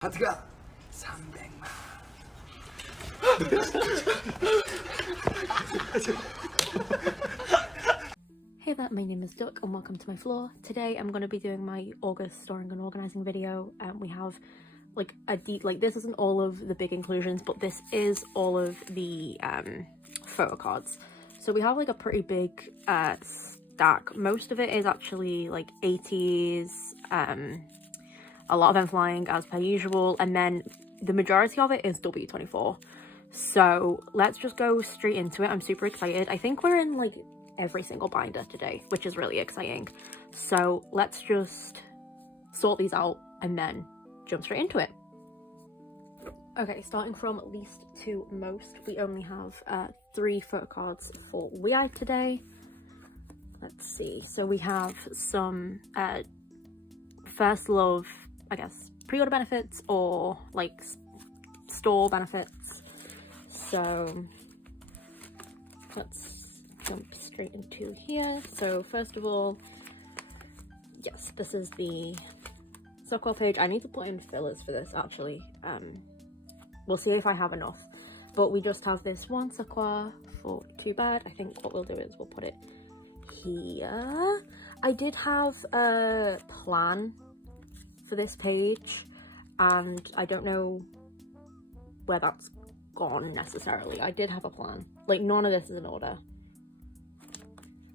하트가 300만. Hey there, my name is Duck and welcome to my floor. Today I'm going to be doing my August storing and organising video. We have like a deep, this isn't all of the big inclusions, but this is all of the photo cards. So we have like a pretty big stack. Most of it is actually like Ateez, a lot of N.Flying as per usual, and then the majority of it is W24. So let's just go straight into it. I'm super excited. I think we're in like every single binder today, which is really exciting. So let's just sort these out and then jump straight into it. Okay, starting from least to most, we only have 3 photo cards for Weird today. Let's see. So we have some First Love, I guess, pre-order benefits or like store benefits. So let's jump straight into here. So first of all, yes, this is the Softcore page. I need to put in fillers for this actually. We'll see if I have enough, but we just have this one Softcore for Too Bad. I think what we'll do is we'll put it here. I did have a plan for this page and I don't know where that's gone necessarily. I did have a plan. Like, none of this is in order.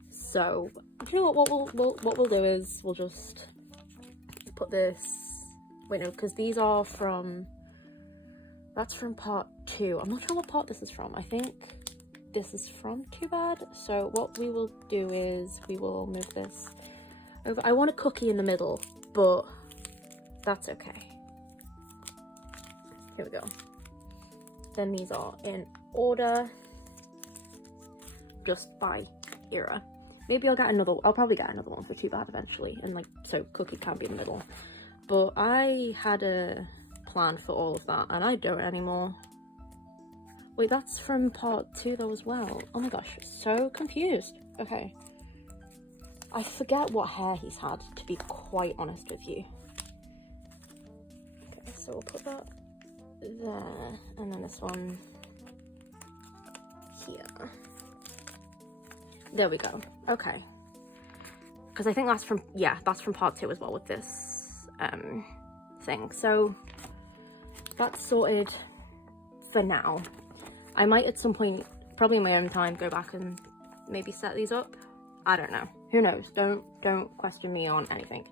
So, you know what we'll do is we'll just put this, wait no, because these are from, that's from part 2. I'm not sure what part this is from. I think this is from Too Bad. So what we will do is we will move this over. I want a cookie in the middle, but that's okay. Here we go. Then these are in order, just by era. Maybe I'll probably get another one for Too Bad eventually, and like, so cookie can be in the middle. But I had a plan for all of that, and I don't anymore. Wait, that's from part 2 though as well. Oh my gosh, so confused. Okay. I forget what hair he's had, to be quite honest with you. Okay, so we'll put that there, and then this one here. There we go. Okay. Because I think that's from, yeah, that's from part 2 as well with this thing. So that's sorted for now. I might at some point, probably in my own time, go back and maybe set these up. I don't know. Who knows? Don't question me on anything.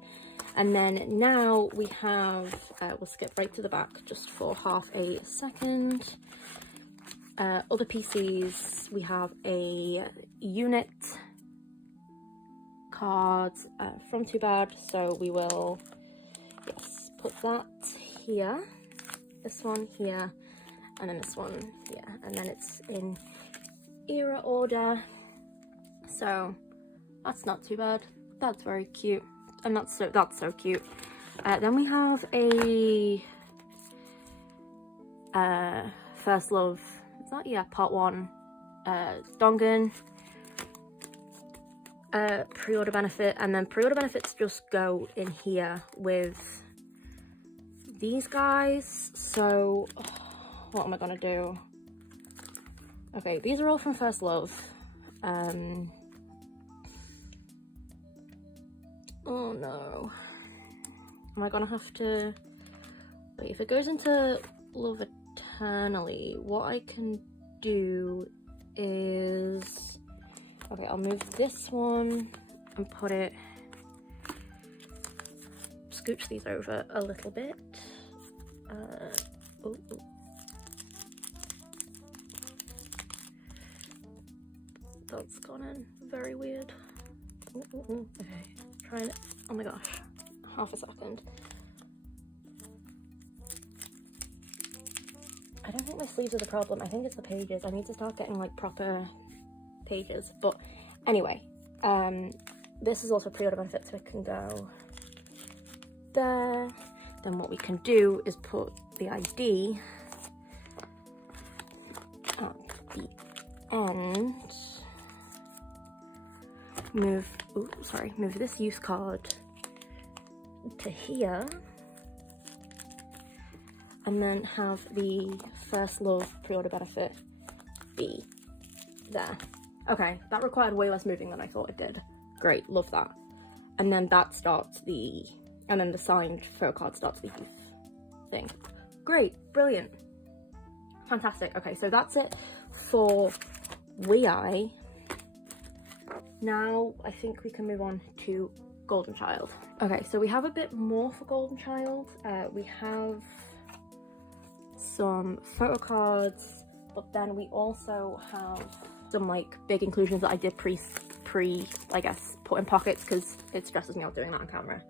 And then now we have, we'll skip right to the back just for half a second. Other PCs, we have a unit card from Too Bad, so we will, yes, put that here, this one here, and then this one here, and then it's in era order, so that's not too bad. That's very cute, and that's so cute. Then we have a First Love, is that, yeah, part 1 Dongan pre-order benefit, and then pre-order benefits just go in here with these guys. So what am I gonna do? Okay, these are all from First Love. Oh no, am I gonna have to wait? If it goes into Love Eternally, what I can do is, okay, I'll move this one and put it, scooch these over a little bit. Oh. That's gone in very weird. Okay, trying it. Oh my gosh, half a second. I don't think my sleeves are the problem. I think it's the pages. I need to start getting like proper pages. But anyway, this is also pre-order benefit, so it can go there. Then what we can do is put the ID at the end. Move this use card to here, and then have the First Love pre-order benefit be there. Okay, that required way less moving than I thought it did. Great, love that. And then that starts the, and then the signed photo card starts the youth thing. Great, brilliant, fantastic. Okay, so that's it for WeEye. Now I think we can move on to Golden Child. Okay, so we have a bit more for Golden Child. We have some photo cards, but then we also have some like big inclusions that I did pre I guess put in pockets because it stresses me out doing that on camera.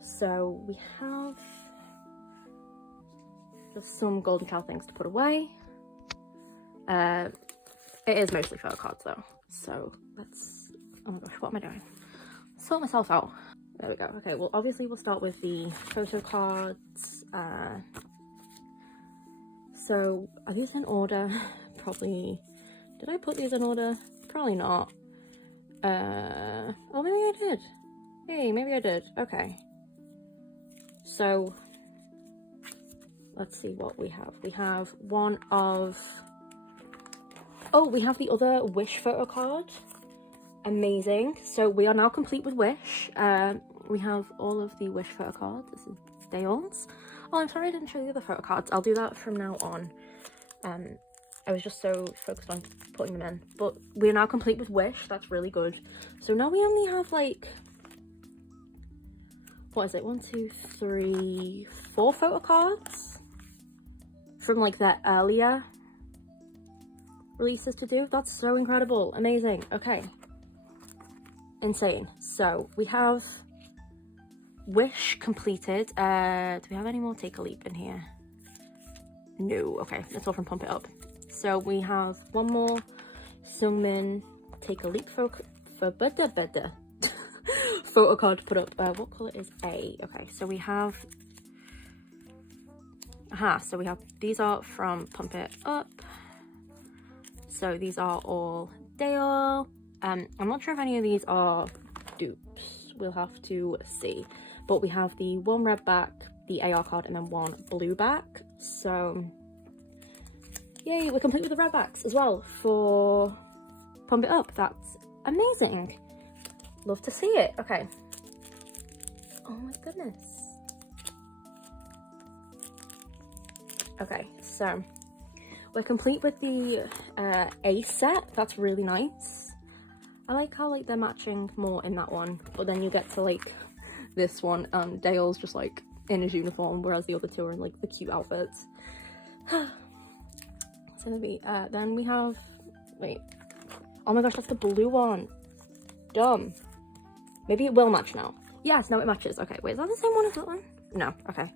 So we have just some Golden Child things to put away. It is mostly photo cards though, so let's, oh my gosh, what am I doing? Sort myself out. There we go. Okay, well obviously we'll start with the photo cards. So are these in order? Probably. Did I put these in order? Probably not. Oh, maybe I did. Hey, maybe I did. Okay. So let's see what we have. We have one of, oh, we have the other Wish photo card. Amazing. So we are now complete with Wish. We have all of the Wish photo cards. This is Dale's. Oh, I'm sorry I didn't show you the photo cards. I'll do that from now on. I was just so focused on putting them in. But we're now complete with Wish. That's really good. So now we only have like, what is it? 1, 2, 3, 4 photo cards from like their earlier releases to do. That's so incredible. Amazing. Okay. Insane. So we have Wish completed. Do we have any more Take a Leap in here? No. Okay, that's all from Pump It Up. So we have one more Sungmin Take a Leap photo card to put up. What colour is A? Okay, so we have, so we have, these are from Pump It Up. So these are all Dale. I'm not sure if any of these are dupes. We'll have to see. But we have the one red back, the AR card, and then one blue back. So yay, we're complete with the red backs as well for Pump It Up. That's amazing. Love to see it. Okay. Oh my goodness. Okay, so we're complete with the A set. That's really nice. I like how like they're matching more in that one, but then you get to like this one and Dale's just like in his uniform, whereas the other two are in like the cute outfits. So maybe then we have, wait, oh my gosh, that's the blue one. Dumb. Maybe it will match now. Yes, now it matches. Okay, wait, is that the same one as that one? No. Okay.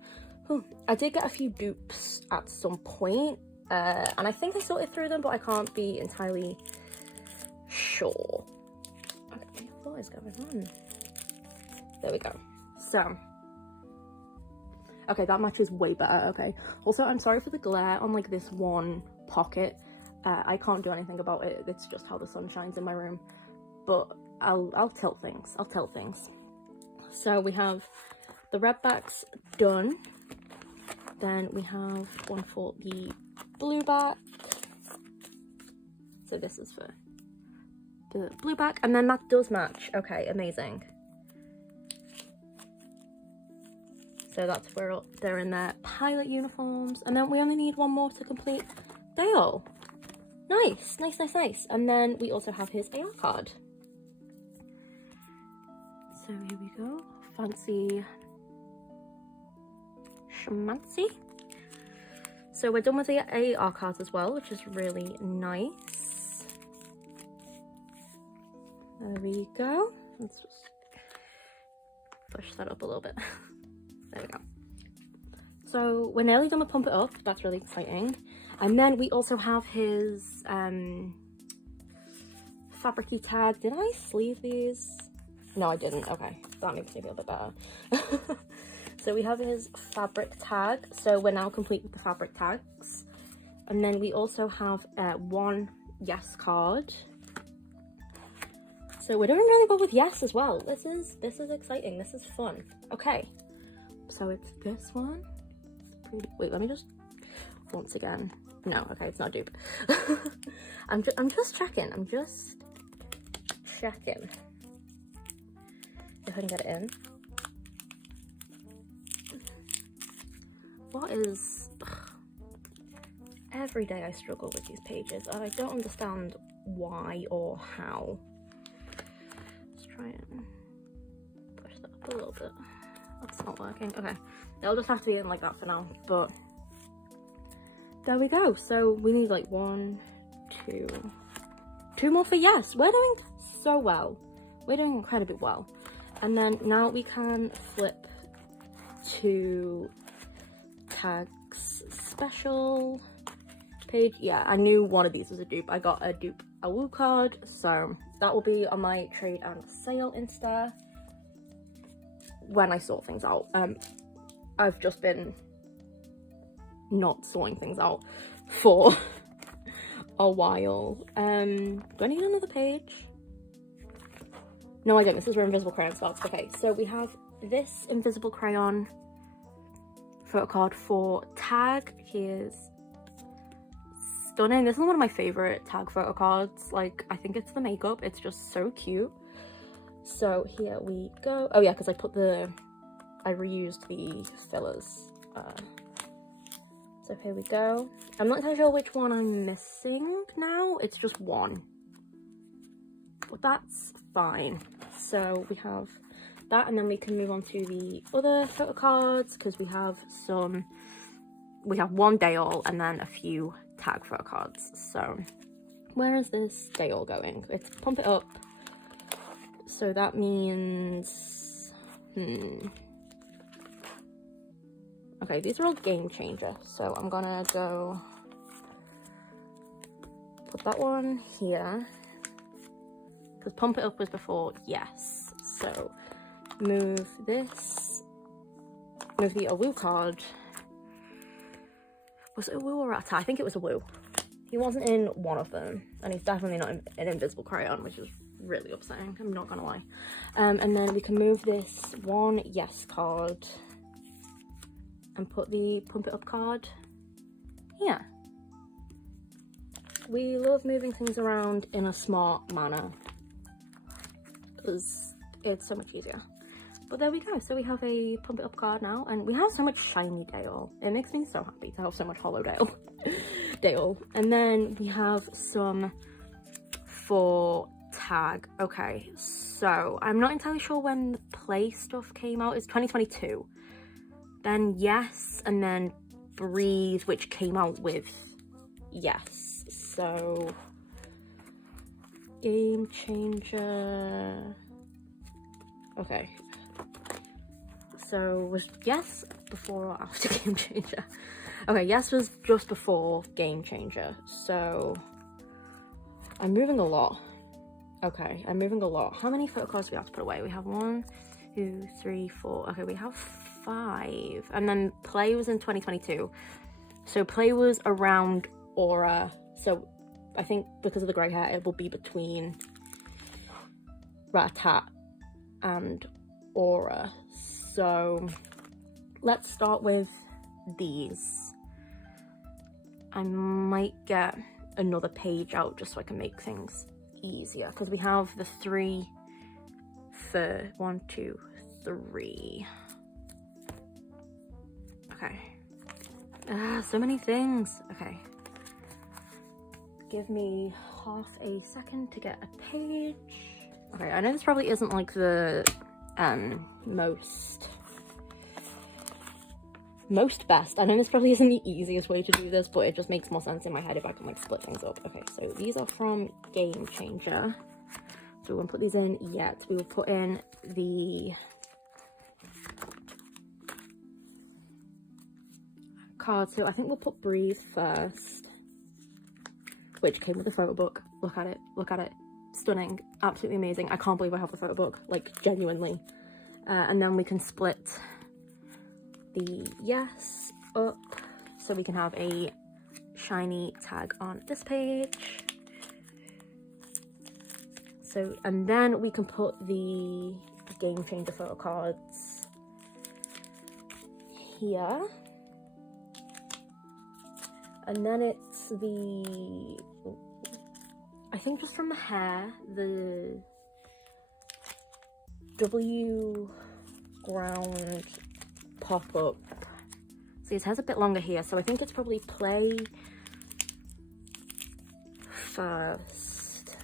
I did get a few dupes at some point, and I think I sorted through them, but I can't be entirely sure. Okay, what is going on? There we go. So, okay, that matches way better. Okay. Also, I'm sorry for the glare on like this one pocket. I can't do anything about it. It's just how the sun shines in my room. But I'll tilt things. I'll tilt things. So we have the red backs done. Then we have one for the blue back. So this is for the blue back, and then that does match. Okay, amazing. So that's where they're in their pilot uniforms, and then we only need one more to complete Dale. Nice, nice, nice, nice. And then we also have his AR card. So here we go. Fancy schmancy. So we're done with the AR cards as well, which is really nice. There we go. Let's just push that up a little bit. There we go. So we're nearly done with Pump It Up. That's really exciting. And then we also have his fabric-y tag. Did I sleeve these? No, I didn't. Okay, that makes me feel a bit better. So we have his fabric tag. So we're now complete with the fabric tags. And then we also have one yes card. So we're doing really well with yes as well. This is exciting. This is fun. Okay. So it's this one. Wait, let me just once again. No, okay, it's not a dupe. I'm just checking. I'm just checking if I can get it in. What is... Every day I struggle with these pages and I don't understand why or how. Let's try and push that up a little bit. That's not working. Okay, it'll just have to be in like that for now, but there we go. So we need like 1, 2, 2 more for yes. We're doing so well. We're doing incredibly well. And then now we can flip to tags special page. Yeah, I knew one of these was a dupe. I got a dupe AWOO card, so that will be on my trade and sale Insta when I sort things out. I've just been not sorting things out for a while. Do I need another page? No, I don't. This is where invisible crayon starts. Okay, so we have this invisible crayon photo card for tag. Here's stunning. This is one of my favorite tag photo cards. Like, I think it's the makeup. It's just so cute. So here we go. Oh yeah, because I reused the fillers. So here we go. I'm not entirely sure which one I'm missing now. It's just one. But that's fine. So we have that, and then we can move on to the other photo cards because we have one day all and then a few tag photo cards. So where is this day all going? It's pump it up. So that means okay, these are all game changer. So I'm gonna go put that one here because pump it up was before yes. So move this, move the AWOO card. Was it AWOO or Ateez? I think it was AWOO. He wasn't in one of them, and he's definitely not in an invisible crayon, which is really upsetting, I'm not gonna lie. And then we can move this one yes card and put the pump it up card here. We love moving things around in a smart manner because it's so much easier. But there we go. So we have a pump it up card now, and we have so much shiny Dale. It makes me so happy to have so much hollow Dale. Dale. And then we have some for tag. Okay, so I'm not entirely sure when the play stuff came out. It's 2022. Then yes, and then Breathe, which came out with yes. So game changer. Okay. So was yes before or after game changer? Okay, yes was just before game changer. So I'm moving a lot. Okay, I'm moving a lot. How many photo cards do we have to put away? We have 1, 2, 3, 4. Okay, we have 5. And then play was in 2022. So play was around Aura. So I think because of the grey hair, it will be between Rat-a-tat and Aura. So let's start with these. I might get another page out just so I can make things easier because we have the 3 for 1, 2, 3. Okay. So many things. Okay. Give me half a second to get a page. Okay, I know this probably isn't like the most best. I know this probably isn't the easiest way to do this, but it just makes more sense in my head if I can like split things up. Okay, so these are from Game Changer. So we won't put these in yet. We will put in the card. So I think we'll put Breathe first, which came with the photo book. Look at it. Look at it. Stunning. Absolutely amazing. I can't believe I have the photo book. Like, genuinely. And then we can split the yes up so we can have a shiny tag on this page. So, and then we can put the Game Changer photo cards here. And then it's the, I think just from the hair, the W ground pop-up. See, his hair's a bit longer here, so I think it's probably play first,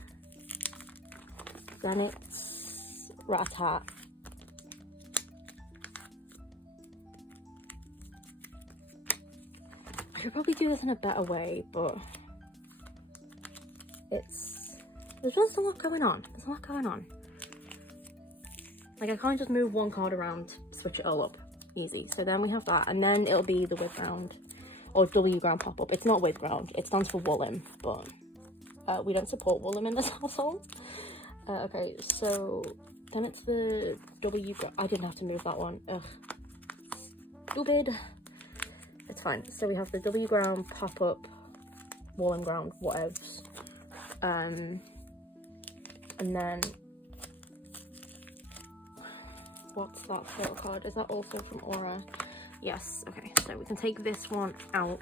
then it's rat-tat, I should probably do this in a better way, but there's just a lot going on. There's a lot going on. Like, I can't just move one card around, switch it all up. Easy. So then we have that, and then it'll be the with ground, or W ground pop-up. It's not with ground, it stands for Woolim, but we don't support Woolim in this household. Okay, so then it's the W ground. I didn't have to move that one. Ugh. Stupid. It's fine. So we have the W ground pop-up, Woolim ground, whatevs. And then what's that photo card? Is that also from Aura? Yes. Okay, so we can take this one out,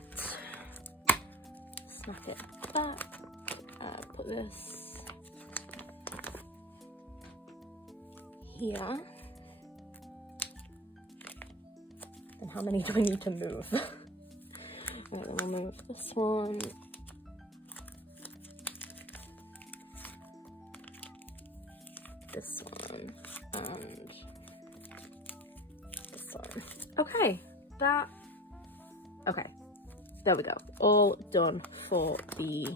snap it back, put this here. And how many do I need to move? Right, then we'll move this one. This one. And this one. Okay, okay, there we go. All done for the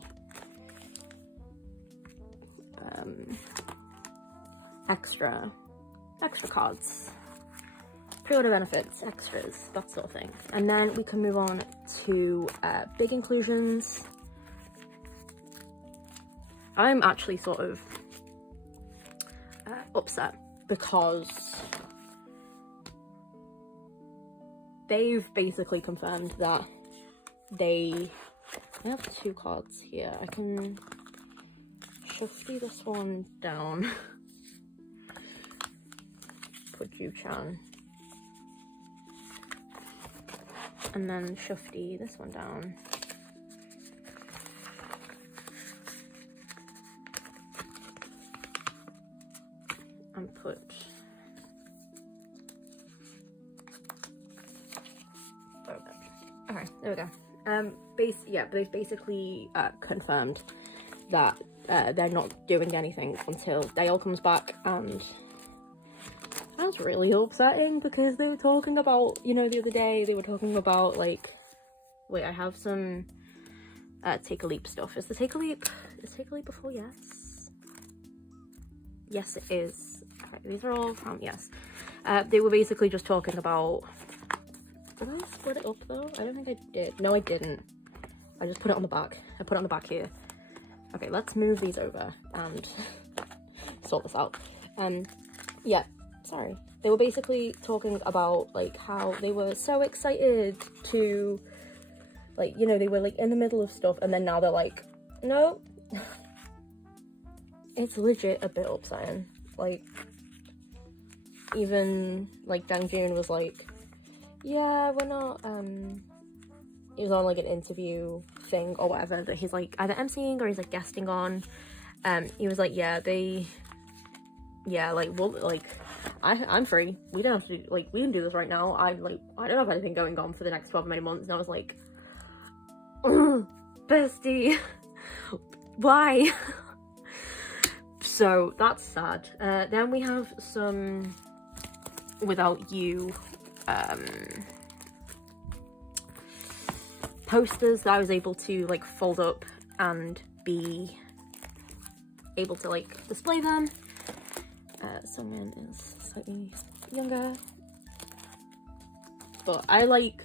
extra cards. Pre-order benefits, extras, that sort of thing. And then we can move on to big inclusions. I'm actually sort of upset because they've basically confirmed that I have two cards here. I can shuffle this one down. Put Ju-chan. And then Shufti this one down. And put okay, there we go. They've basically confirmed that they're not doing anything until Dale comes back, and that's really upsetting because they were talking about, you know, the other day they were talking about, like, wait, I have some Take a Leap stuff. Is Take a Leap before Yes? Yes, it is. Okay, these are all from Yes. They were basically just talking about, did I split it up though? I don't think I did. No, I didn't. I just put it on the back. I put it on the back here. Okay, let's move these over and sort this out. Yeah, sorry. They were basically talking about, like, how they were so excited to, like, you know, they were, like, in the middle of stuff, and then now they're like, no. It's legit a bit upsetting. Like, even, like, Dangjun was like, yeah, we're not, he was on, like, an interview thing or whatever that he's, like, either emceeing or he's, like, guesting on. He was like, yeah, like, well, like, I'm free. We don't have to do, like, we can do this right now. I don't have anything going on for the next 12 many months. And I was like, bestie, why? So that's sad. Then we have some Without You posters that I was able to, like, fold up and be able to, like, display them. Someone is slightly younger, but I like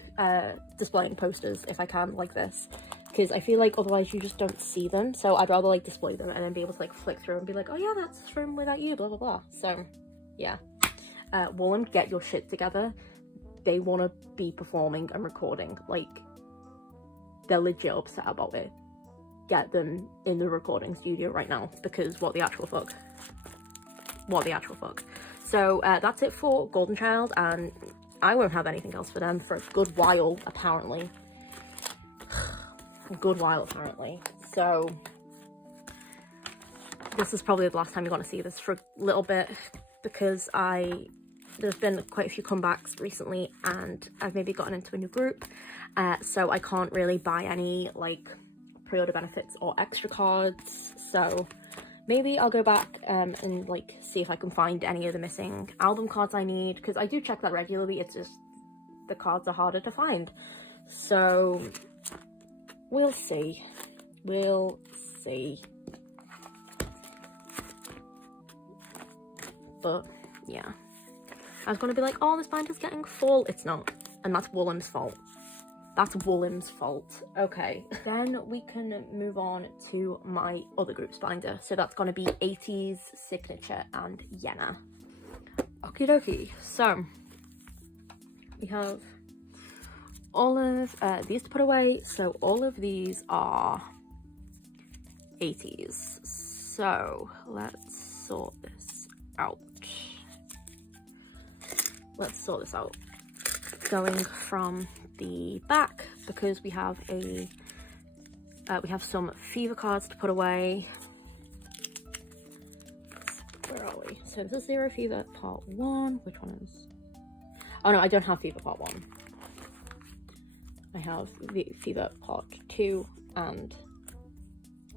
displaying posters if I can, like this, because I feel like otherwise you just don't see them, so I'd rather, like, display them and then be able to, like, flick through and be like, oh yeah, that's from Without You, blah blah blah. So yeah, Woolland, get your shit together. They want to be performing and recording. Like, they're legit upset about it. Get them in the recording studio right now, because what the actual fuck. So that's it for Golden Child, and I won't have anything else for them for a good while, apparently. a good while apparently. So this is probably the last time you're going to see this for a little bit, because there's been quite a few comebacks recently and I've maybe gotten into a new group, so I can't really buy any like pre-order benefits or extra cards. So maybe I'll go back and like see if I can find any of the missing album cards I need, because I do check that regularly. It's just the cards are harder to find. So we'll see. We'll see. But yeah, I was gonna be like, oh, this binder's getting full. It's not, and that's Woolham's fault. That's Woolham's fault. Okay, then we can move on to my other group's binder. So that's gonna be Ateez, Cignature, and Yena. Okie dokie. So we have all of these to put away. So all of these are Ateez. So let's sort this out. Let's sort this out. Going from the back, because we have some fever cards to put away. Where are we? So this is Zero Fever Part 1. Which one is? Oh no, I don't have Fever Part 1. I have Fever Part 2 and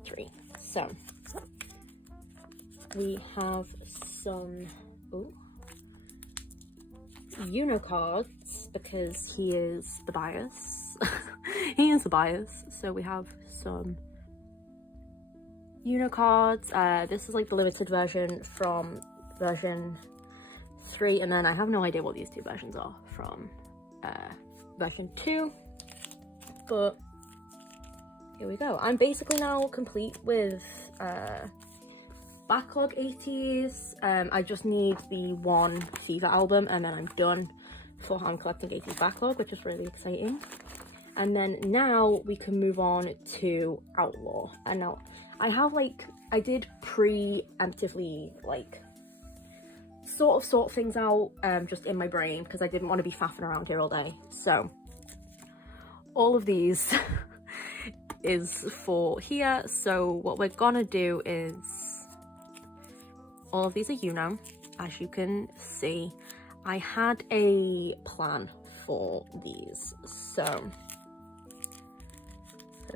3. So we have some Yena cards, because he is the bias. He is the bias. So we have some Yena cards. This is like the limited version from version 3, and then I have no idea what these two versions are from version 2. But here we go. I'm basically now complete with backlog Ateez. I just need the one Fever album and then I'm done for hand collecting Ateez backlog, which is really exciting. And then now we can move on to Outlaw. And now I have I did preemptively sort things out just in my brain, because I didn't want to be faffing around here all day. So all of these is for here. So what we're gonna do is, all of these are Yena, as you can see. I had a plan for these. So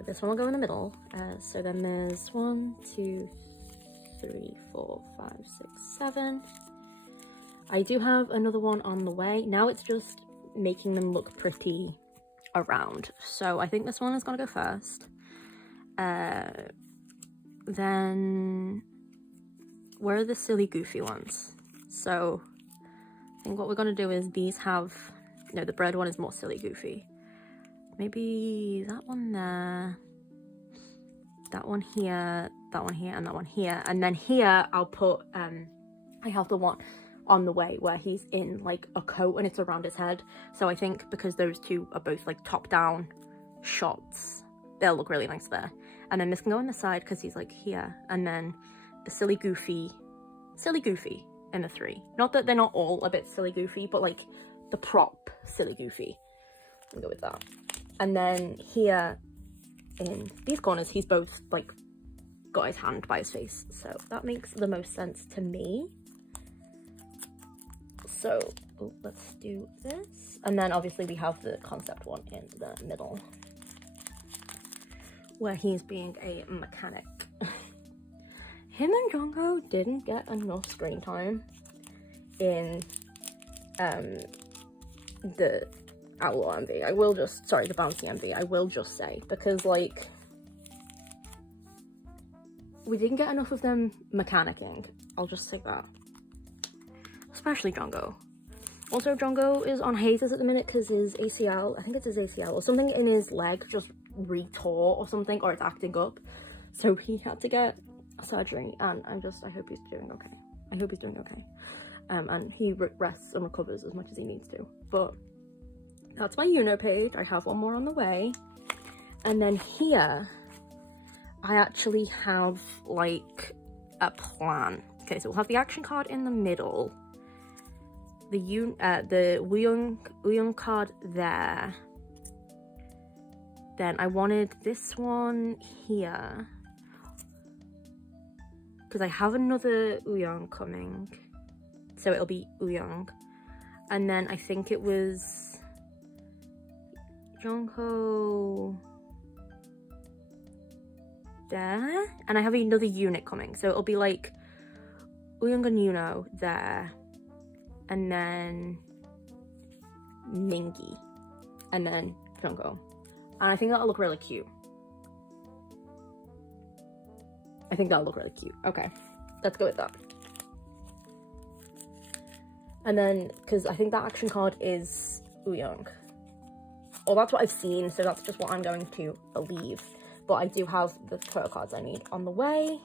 this one will go in the middle. So then there's 1, 2, 3, 4, 5, 6, 7. I do have another one on the way. Now it's just making them look pretty around. So I think this one is gonna go first. Then where are the silly goofy ones? So I think what we're gonna do is these have, no, the bread one is more silly goofy. Maybe that one there, that one here, that one here, and that one here. And then here I'll put, I have the one on the way where he's in like a coat and it's around his head. So I think because those two are both like top down shots, they'll look really nice there. And then this can go on the side because he's like here. And then the silly goofy in the 3. Not that they're not all a bit silly goofy, but like the prop silly goofy. I'll go with that. And then here in these corners, he's both like got his hand by his face. So that makes the most sense to me. So let's do this. And then obviously we have the concept one in the middle, where he's being a mechanic. Him and Jungho didn't get enough screen time in the Outlaw MV. I will just, sorry, the Bouncy MV, I will just say, because like, we didn't get enough of them mechanicking. I'll just say that. Especially Jungho. Also, Jungho is on hiatus at the minute because his ACL, I think it's his ACL, or something in his leg just re-tore or something, or it's acting up. So he had to get surgery, and I hope he's doing okay. I hope he's doing okay. And he rests and recovers as much as he needs to. But that's my Yena page. I have one more on the way. And then here, I actually have like a plan. Okay, so we'll have the action card in the middle. The Wooyoung card there. Then I wanted this one here, because I have another Ouyang coming, so it'll be Ouyang. And then I think it was Jongho there, and I have another unit coming, so it'll be like Ouyang and Yuno there, and then Mingi, and then Jongho. And I think that'll look really cute. I think that'll look really cute. Okay, let's go with that. And then, because I think that action card is Ouyang. Or that's what I've seen, so that's just what I'm going to believe. But I do have the Photocards I need on the way.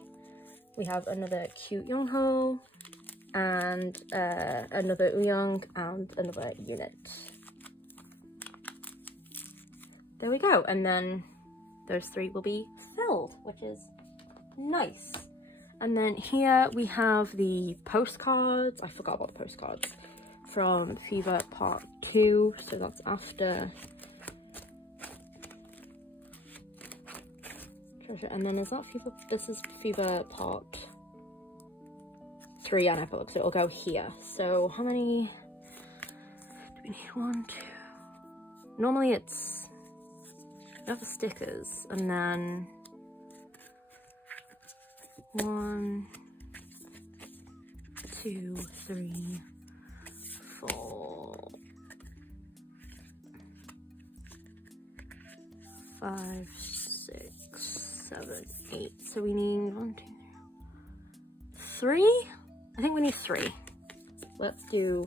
We have another cute Jongho, and another Ouyang, and another unit. There we go, and then those three will be filled, which is nice. And then here we have the postcards. I forgot about the postcards from Fever Part 2, so that's after. And then is that Fever? This is Fever Part 3 and Epilogue, so it'll go here. So how many do we need? 1, 2. Normally it's, we have the stickers, and then 1, 2, 3, 4, 5, 6, 7, 8. So we need 1, 2, 3. I think we need 3. Let's do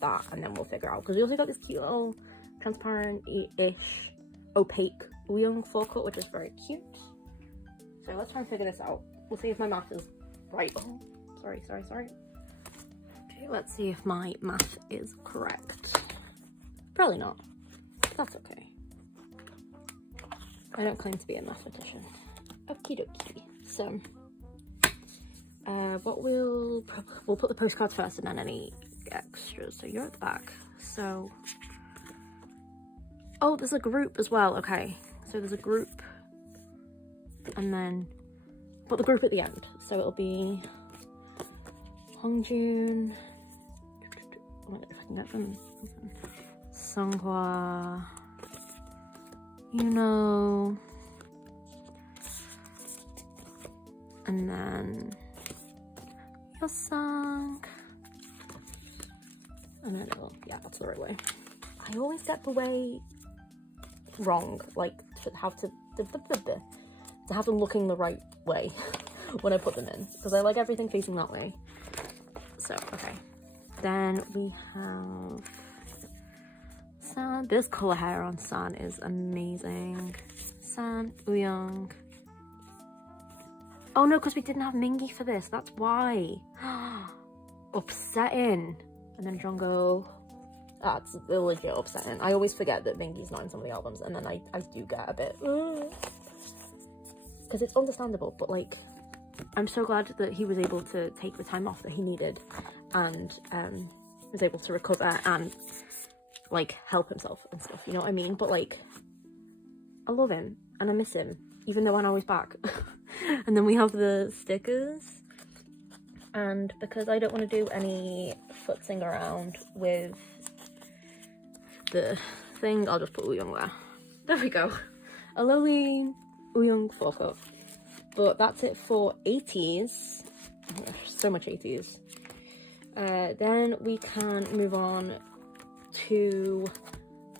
that, and then we'll figure out, because we also got this cute little transparent-ish opaque Ouyang forecoat, which is very cute. So let's try and figure this out. We'll see if my math is right. Oh, sorry. Okay, let's see if my math is correct. Probably not. That's okay. I don't claim to be a mathematician. Okie dokie. So, we'll put the postcards first, and then any extras. So you're at the back. So, oh, there's a group as well. Okay, so there's a group, and then put the group at the end. So it'll be Hongjun. Oh my god, if I can get them. Songhwa. Yuno. And then Yosang. And then yeah, that's the right way. I always get the way wrong, like to have them looking the right way when I put them in, because I like everything facing that way. So okay, then we have San. This color hair on San is amazing. San, Ouyang. Oh no, because we didn't have Mingi for this, that's why. Upsetting. And then Jongho. That's legit upsetting. I always forget that Mingi's not in some of the albums, and then I do get a bit, because it's understandable, but like, I'm so glad that he was able to take the time off that he needed, and was able to recover and like help himself and stuff, you know what I mean? But like, I love him and I miss him, even though I know he's back. And then we have the stickers, and because I don't want to do any futzing around with the thing, I'll just put Ouyang there. There we go. A lowly Ouyang forecoat. But that's it for Ateez. Oh, so much Ateez. Then we can move on to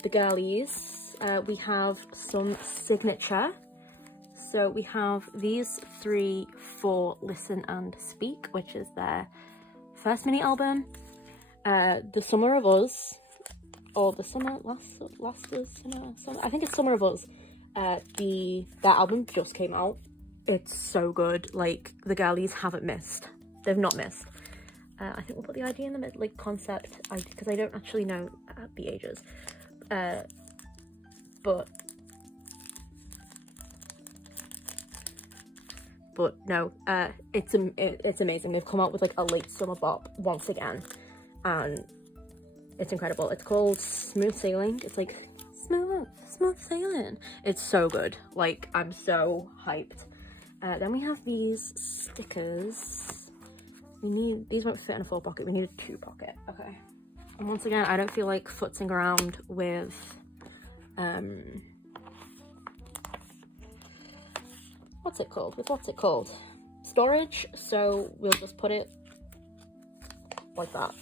the girlies. We have some Cignature. So we have these 3 for Listen and Speak, which is their first mini album. The Summer of Us, or the summer, summer, I think it's Summer of Us. That album just came out. It's so good. Like, the girlies haven't missed. They've not missed. I think we'll put the ID in the mid, like, concept, because I don't actually know the ages. But no, it's amazing. They've come out with like a late summer bop once again, and it's incredible. It's called Smooth Sailing. It's like smooth sailing. It's so good. Like, I'm so hyped. Then we have these stickers. These won't fit in a 4 pocket. We need a 2 pocket. Okay. And once again, I don't feel like futzing around with what's it called? Storage. So we'll just put it like that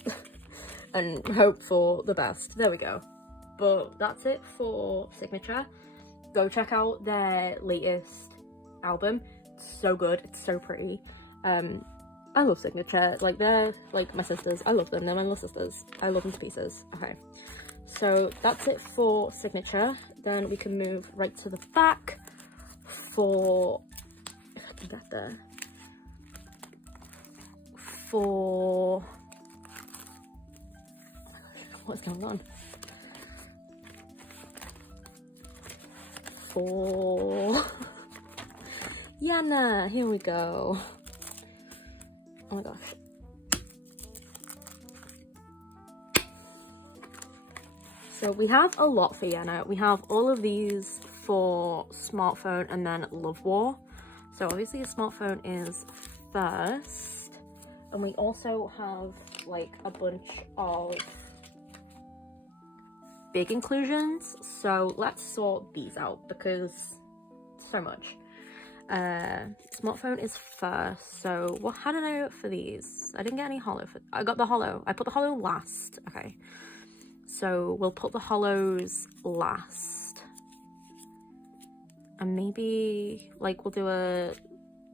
and hope for the best. There we go. But that's it for Cignature. Go check out their latest album. It's so good. It's so pretty. I love Cignature. Like, they're like my sisters. I love them. They're my little sisters. I love them to pieces. Okay, so that's it for Cignature. Then we can move right to the back for, if I can get there, for, oh my gosh, what's going on? For Yena, here we go. Oh my gosh. So we have a lot for Yena. We have all of these for smartphone and then Love War. So obviously a smartphone is first. And we also have like a bunch of big inclusions. So let's sort these out because so much. Smartphone is first. So how did I do it for these? I didn't get any hollow. I got the hollow. I put the hollow last. Okay. So we'll put the hollows last. And maybe like we'll do a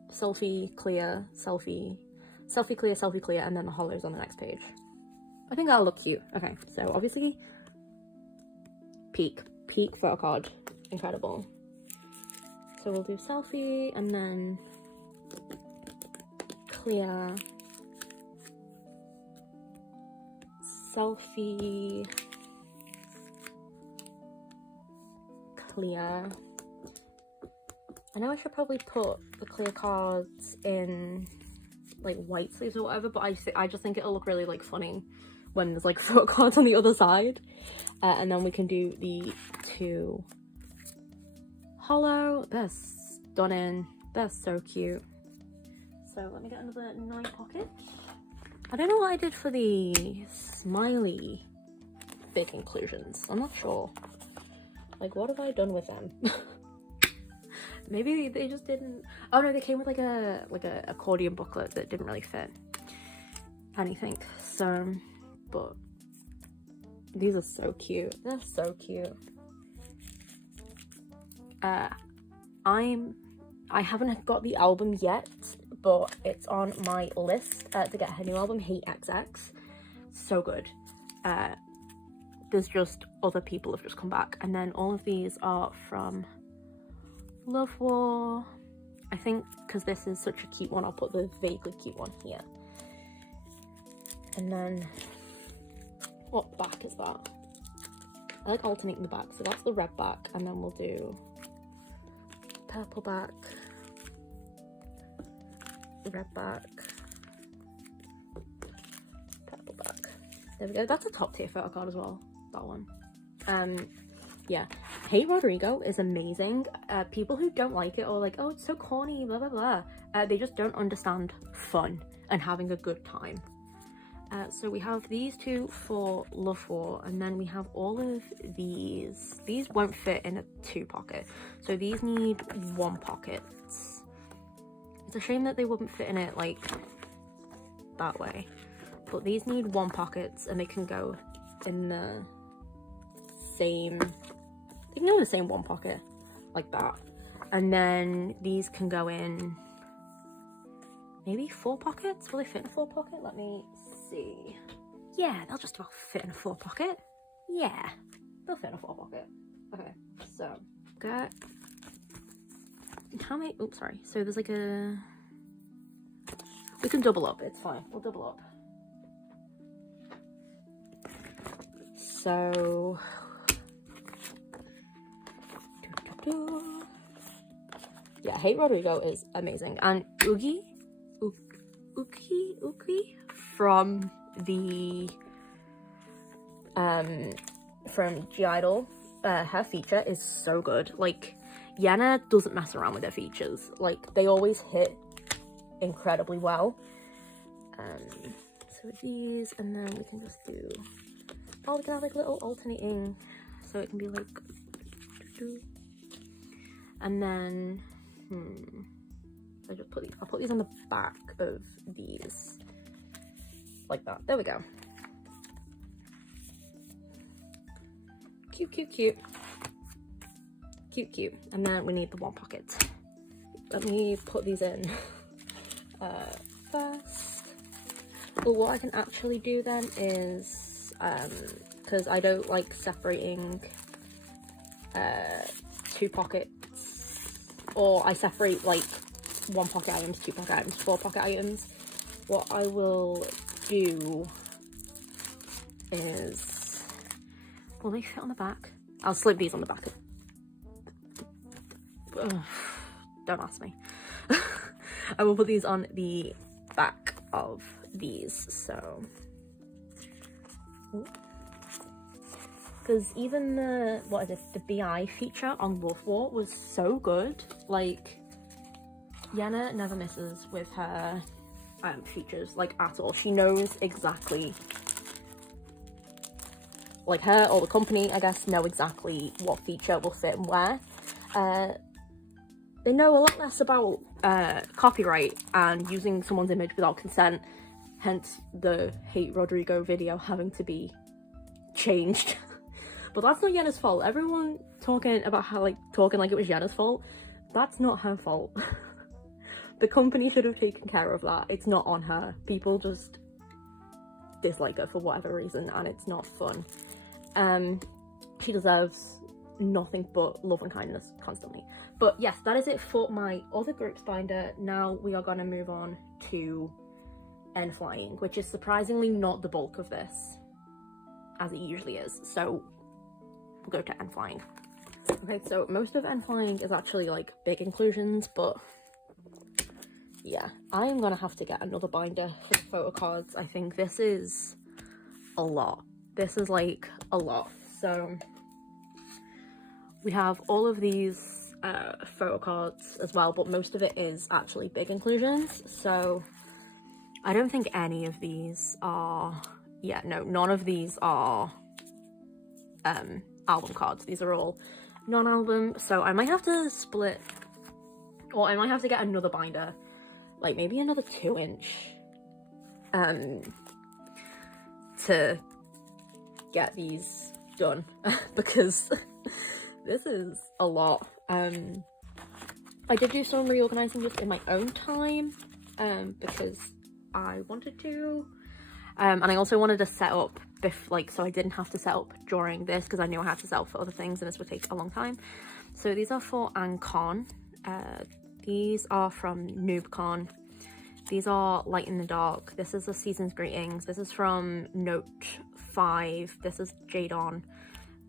selfie clear, selfie clear, and then the hollows on the next page. I think that'll look cute. Okay, so obviously peak photocard, incredible. So we'll do selfie and then clear, selfie, clear. I know I should probably put the clear cards in like white sleeves or whatever, but I just think it'll look really like funny when there's like photo cards on the other side. And then we can do the 2 hollow. They're stunning. They're so cute. So let me get another 9 pocket. I don't know what I did for the smiley big inclusions. I'm not sure. Like, what have I done with them? Maybe they just didn't. Oh no, they came with like a accordion booklet that didn't really fit anything. So, but these are so cute. They're so cute. I haven't got the album yet, but it's on my list to get her new album, Hate XX. So good. There's just other people have just come back, and then all of these are from Love War. I think because this is such a cute one, I'll put the vaguely cute one here. And then what back is that? I like alternating the back, so that's the red back, and then we'll do purple back, red back, purple back. There we go. That's a top tier photo card as well, that one. Yeah, Hey Rodrigo is amazing. People who don't like it or like, oh, it's so corny, blah blah blah, they just don't understand fun and having a good time. So we have these 2 for Love War, and then we have all of these. These won't fit in a 2 pocket, so these need 1 pocket. It's a shame that they wouldn't fit in it like that way, but these need 1 pockets, and they can go in the same, they can go in the same 1 pocket like that. And then these can go in maybe 4 pockets. Will they fit in a 4 pocket? Let me see. Yeah, they'll just about fit in a 4 pocket. Yeah, they'll fit in a 4 pocket. Okay, so got how many? Oops, sorry. So there's like a, we can double up. It's fine. We'll double up. So yeah, Hate Rodrigo is amazing, and Uki from the from G Idol her feature is so good. Like, Yena doesn't mess around with her features. Like, they always hit incredibly well. So these, and then we can just do, oh, we can have like little alternating, so it can be like, and then, so I just put these, I'll put these on the back of these, like that. There we go. Cute, cute, cute. Cute, cute. And then we need the one pocket. Let me put these in first. But what I can actually do then is, because I don't like separating two pockets, or I separate like one pocket items, two pocket items, four pocket items. What I will do is, will they fit on the back? I'll slip these on the back. Ugh, don't ask me. I will put these on the back of these, so, because even the, what is it, the BI feature on Love War was so good. Like, Yena never misses with her features, like, at all. She knows exactly, like, her or the company, I guess, know exactly what feature will fit and where. They know a lot less about copyright and using someone's image without consent, hence the Hate Rodrigo video having to be changed. But that's not Yena's fault. Everyone talking about how, like, talking like it was Yena's fault, that's not her fault. The company should have taken care of that. It's not on her. People just dislike her for whatever reason, and it's not fun. She deserves nothing but love and kindness constantly. But yes, that is it for my other groups binder. Now we are going to move on to N.Flying, which is surprisingly not the bulk of this, as it usually is. So we'll go to N.Flying. Okay, so most of N.Flying is actually like big inclusions, but yeah, I am gonna have to get another binder for the photo cards. I think this is a lot. This is like a lot. So we have all of these photo cards as well, but most of it is actually big inclusions. So I don't think any of these are, yeah, no, none of these are album cards. These are all non-album. So I might have to split, or I might have to get another binder, like maybe another 2-inch to get these done because this is a lot. I did do some reorganizing just in my own time because I wanted to, and I also wanted to set up so I didn't have to set up during this because I knew I had to set up for other things and this would take a long time. So these are for Ancon. These are from NoobCon. These are Light in the Dark. This is a Season's Greetings. This is from Note 5. This is Jadon.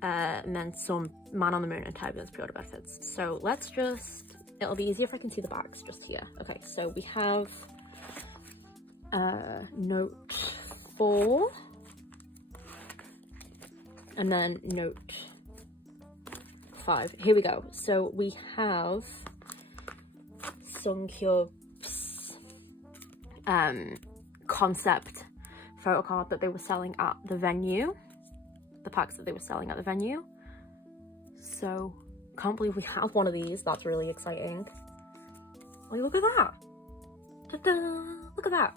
And then some Man on the Moon and Turbulence pre-order benefits. So let's just, it'll be easier if I can see the bags just here. Okay, so we have Note 4. And then Note 5. Here we go. So we have Sunkyub's concept photo card that they were selling at the venue. The packs that they were selling at the venue. So can't believe we have one of these. That's really exciting. Wait, look at that. Ta-da! Look at that.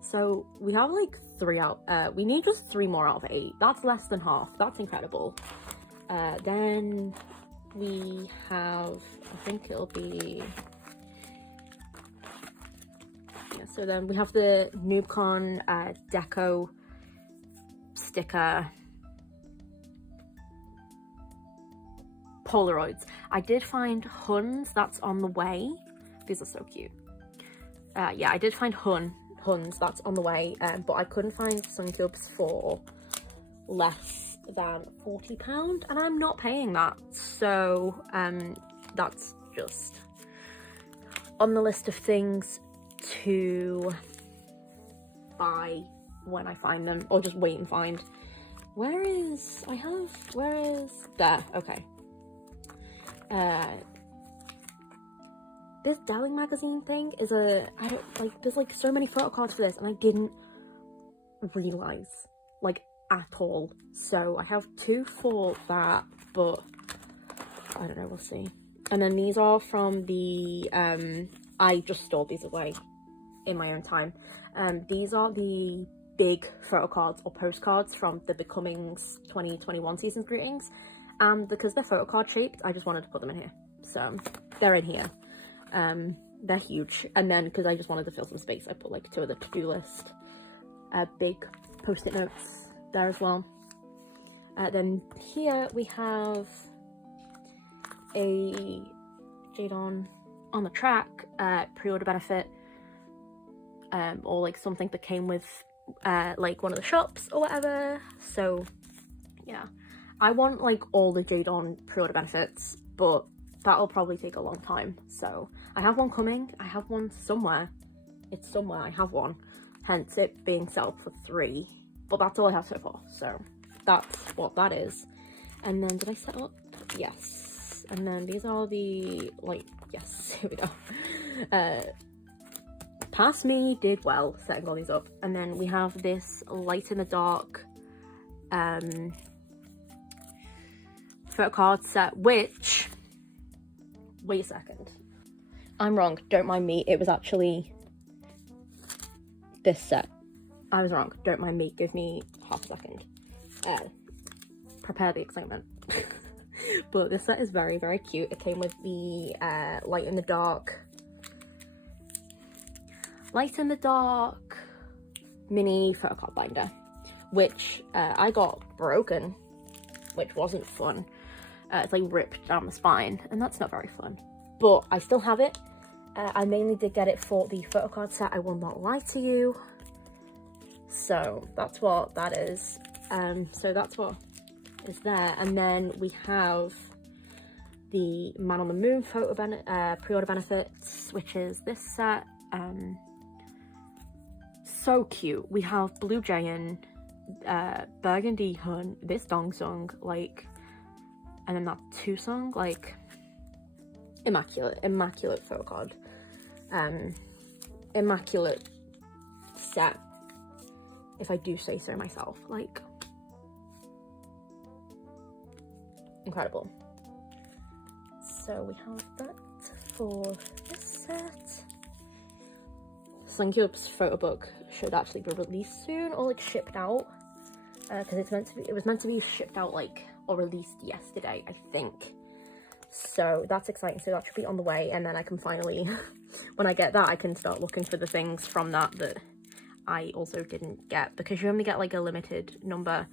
So we have like 3 out. We need just 3 more out of 8. That's less than half. That's incredible. Then we have, I think it'll be, yeah, so then we have the NoobCon deco sticker Polaroids. I did find Huns, that's on the way. These are so cute. Yeah, I did find Huns, that's on the way, but I couldn't find Suncubes for less than £40, and I'm not paying that. So that's just on the list of things to buy when I find them, or just wait and find. where is there, okay. This Darling magazine thing is there's like so many photo cards for this, and I didn't realize like at all. So I have 2 for that, but I don't know, we'll see. And then these are from the I just stored these away in my own time. These are the big photo cards or postcards from the Becoming's 2021 season's greetings, and because they're photo card shaped, I just wanted to put them in here, so they're in here. They're huge, and then because I just wanted to fill some space, I put like 2 of the to-do list big post-it notes there as well. Then here we have a Jade on the track pre-order benefit, or like something that came with like one of the shops or whatever. So yeah, I want like all the Jade on pre-order benefits, but that'll probably take a long time. So I have one coming, I have one somewhere, it's somewhere, I have one, hence it being set up for 3, but that's all I have so far, so that's what that is. And then did I set up? Yes. And then these are the, like, yes, here we go. Past me did well setting all these up. And then we have this light in the dark photo card set, which, wait a second, I'm wrong, don't mind me, it was actually this set. I was wrong, don't mind me, give me half a second. Prepare the excitement. But this set is very, very cute. It came with the light in the dark mini photo card binder, which I got broken, which wasn't fun. It's like ripped down the spine, and that's not very fun, but I still have it. I mainly did get it for the photo card set, I will not lie to you. So that's what that is. So that's what is there. And then we have the Man on the Moon photo pre-order benefits, which is this set. So cute. We have Blue Jayen, Burgundy Hun, this Dong Sung, like, and then that Tu Sung, like, immaculate photo card. Immaculate set, if I do say so myself, like, incredible. So we have that for this set. Sunkyup's photo book should actually be released soon, or like shipped out, because it was meant to be shipped out like or released yesterday, I think. So that's exciting. So that should be on the way, and then I can finally, when I get that, I can start looking for the things from that I also didn't get, because you only get like a limited number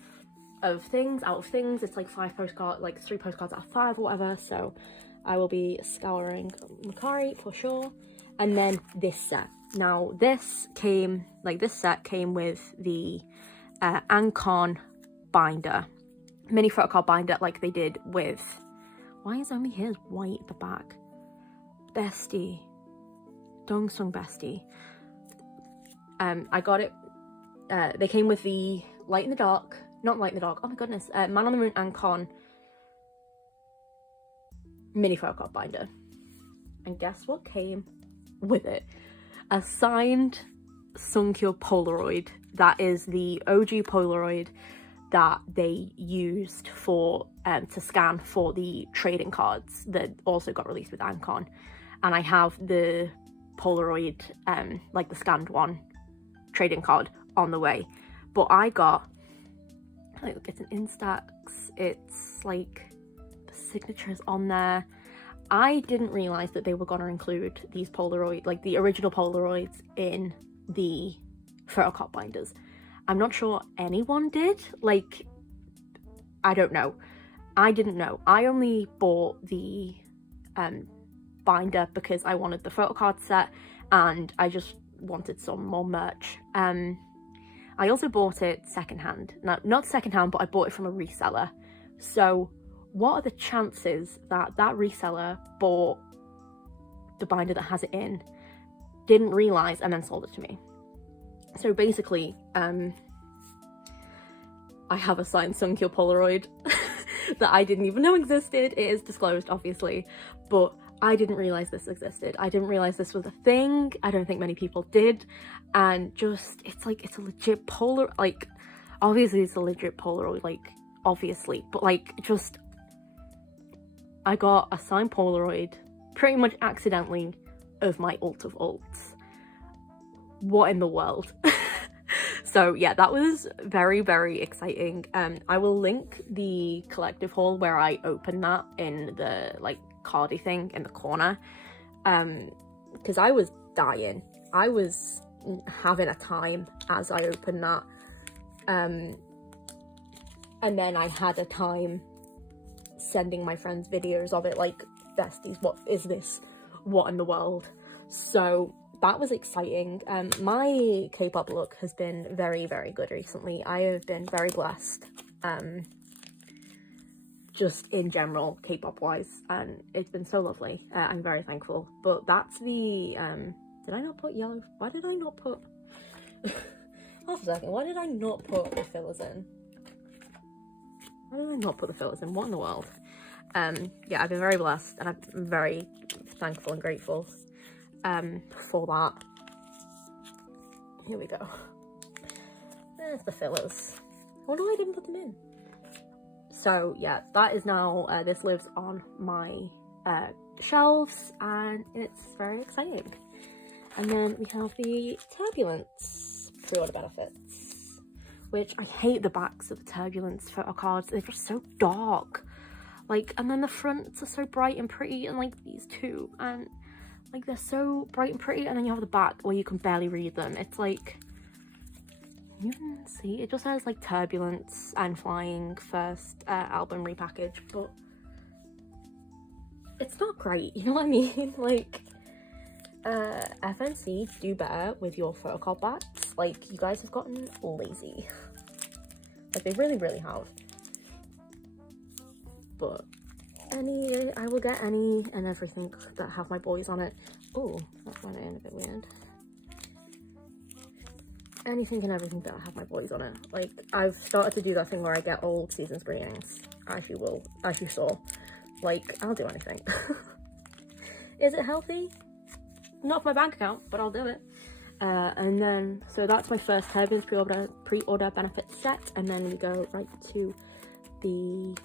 of things out of things. It's like 5 postcards, like 3 postcards out of 5 or whatever. So I will be scouring Mercari for sure. And then this set. Now this set came with the Ancon binder, mini photo card binder, like they did with, why is only his white at the back? Bestie, Dong Sung Bestie. I got it, they came with the light in the dark, not light in the dark, oh my goodness, Man on the Moon Ancon mini photo card binder. And guess what came with it? A signed Sunkyo Polaroid. That is the OG Polaroid that they used for to scan for the trading cards that also got released with Ancon. And I have the Polaroid, like the scanned one, trading card on the way. But I got, like, it's an Instax, it's like the signatures on there. I didn't realise that they were going to include these Polaroid, like the original Polaroids, in the photo card binders. I'm not sure anyone did. Like, I don't know. I didn't know. I only bought the binder because I wanted the photo card set and I just wanted some more merch. I also bought it secondhand. No, not secondhand, but I bought it from a reseller. So what are the chances that that reseller bought the binder that has it in, didn't realise, and then sold it to me? So basically, I got the Polaroid, like the original Polaroids in the photo card binders. I'm not sure anyone did. Like, I don't know. I only bought the binder because I wanted the photo card set and I just wanted some more merch. I also bought it secondhand. No, not secondhand, but I bought it from a reseller. So what are the chances that that reseller bought the binder that has it in, didn't realise, and then sold it to me? So basically, I have a signed Suncube Polaroid that I didn't even know existed. It is disclosed, obviously, but I didn't realise this existed. I didn't realise this was a thing. I don't think many people did. And just, it's like, it's a legit Polaroid, like, obviously it's a legit Polaroid, like, obviously, but like, just, I got a signed Polaroid pretty much accidentally of my ult of ults. What in the world? So yeah, that was very, very exciting. I will link the collective haul where I opened that in the like cardy thing in the corner, because I was dying. I was having a time as I opened that, and then I had a time sending my friends videos of it, like, besties, what is this? What in the world? So that was exciting. My K-pop look has been very, very good recently. I have been very blessed, just in general, K-pop wise, and it's been so lovely. I'm very thankful. But that's the, did I not put yellow? Why did I not put, half a second, why did I not put the fillers in? Why did I not put the fillers in? What in the world? Yeah, I've been very blessed, and I'm very thankful and grateful for that. Here we go. There's the fillers. I wonder why I didn't put them in. So yeah, that is now, this lives on my shelves, and it's very exciting. And then we have the Turbulence pre-order benefits, which I hate the backs of the Turbulence Photocards. They're just so dark. Like, and then the fronts are so bright and pretty, and like these two, and like they're so bright and pretty, and then you have the back where you can barely read them. It's like, you can see, it just says like Turbulence N.Flying first album repackage, but it's not great, you know what I mean? Like, FNC, do better with your photocard backs. Like, you guys have gotten lazy. Like, they really, really have. But I will get any and everything that have my boys on it. Oh, that went in a bit weird. Anything and everything that have my boys on it. Like, I've started to do that thing where I get old season's greetings, as you saw. Like, I'll do anything. Is it healthy? Not for my bank account, but I'll do it. And then, so that's my first Turbulence pre-order benefit set, and then we go right to the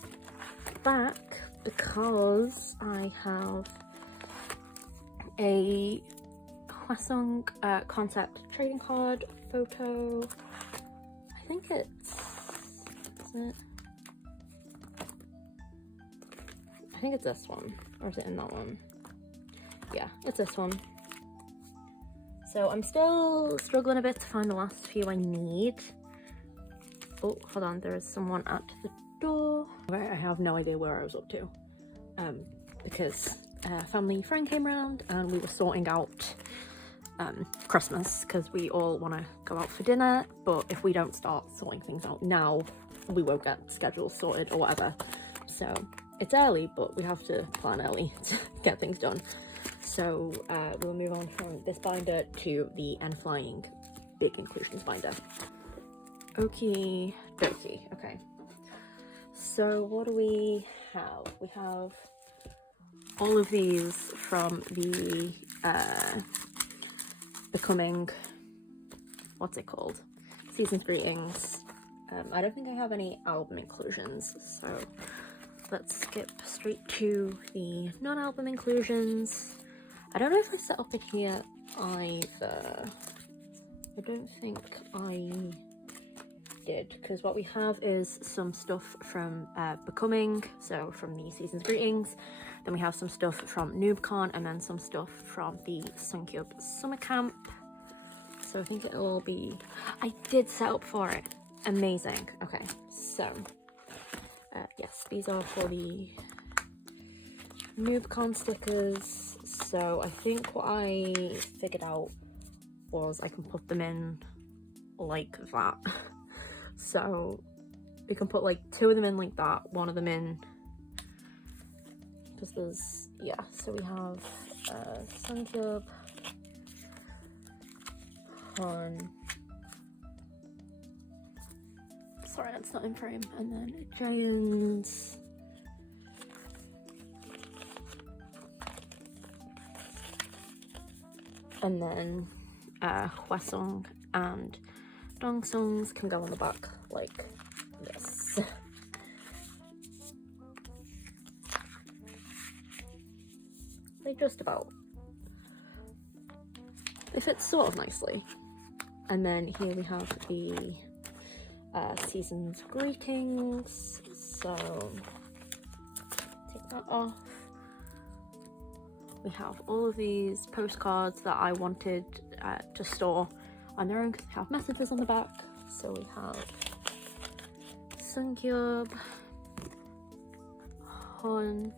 back, because I have a Hwasong concept trading card photo. I think it's, is it? I think it's this one, or is it in that one? Yeah, it's this one. So I'm still struggling a bit to find the last few I need. Oh, hold on, there is someone at the door. I have no idea where I was up to, because family friend came around and we were sorting out Christmas, because we all want to go out for dinner, but if we don't start sorting things out now, we won't get schedules sorted or whatever. So it's early, but we have to plan early to get things done. So we'll move on from this binder to the N.Flying Big Inclusions binder. Okie dokie. Okay. So what do we have? We have all of these from the Becoming, what's it called? Season's Greetings. I don't think I have any album inclusions, so let's skip straight to the non-album inclusions. I don't know if I set up in here either. I don't think I did, because what we have is some stuff from Becoming, so from the Season's Greetings. Then we have some stuff from NoobCon, and then some stuff from the Suncube Summer Camp. So I think it'll all be... I did set up for it. Amazing. Okay, so yes, these are for the NoobCon stickers. So I think what I figured out was I can put them in like that. So we can put like 2 of them in like that, 1 of them in, because there's, yeah, so we have Suncube, sorry, that's not in frame. And then Giants. And then Hwasong and Dongsongs can go on the back like this. They just about. They fit sort of nicely. And then here we have the season's greetings. So take that off. We have all of these postcards that I wanted to store on their own because they have messages on the back. So we have Suncube, Hun.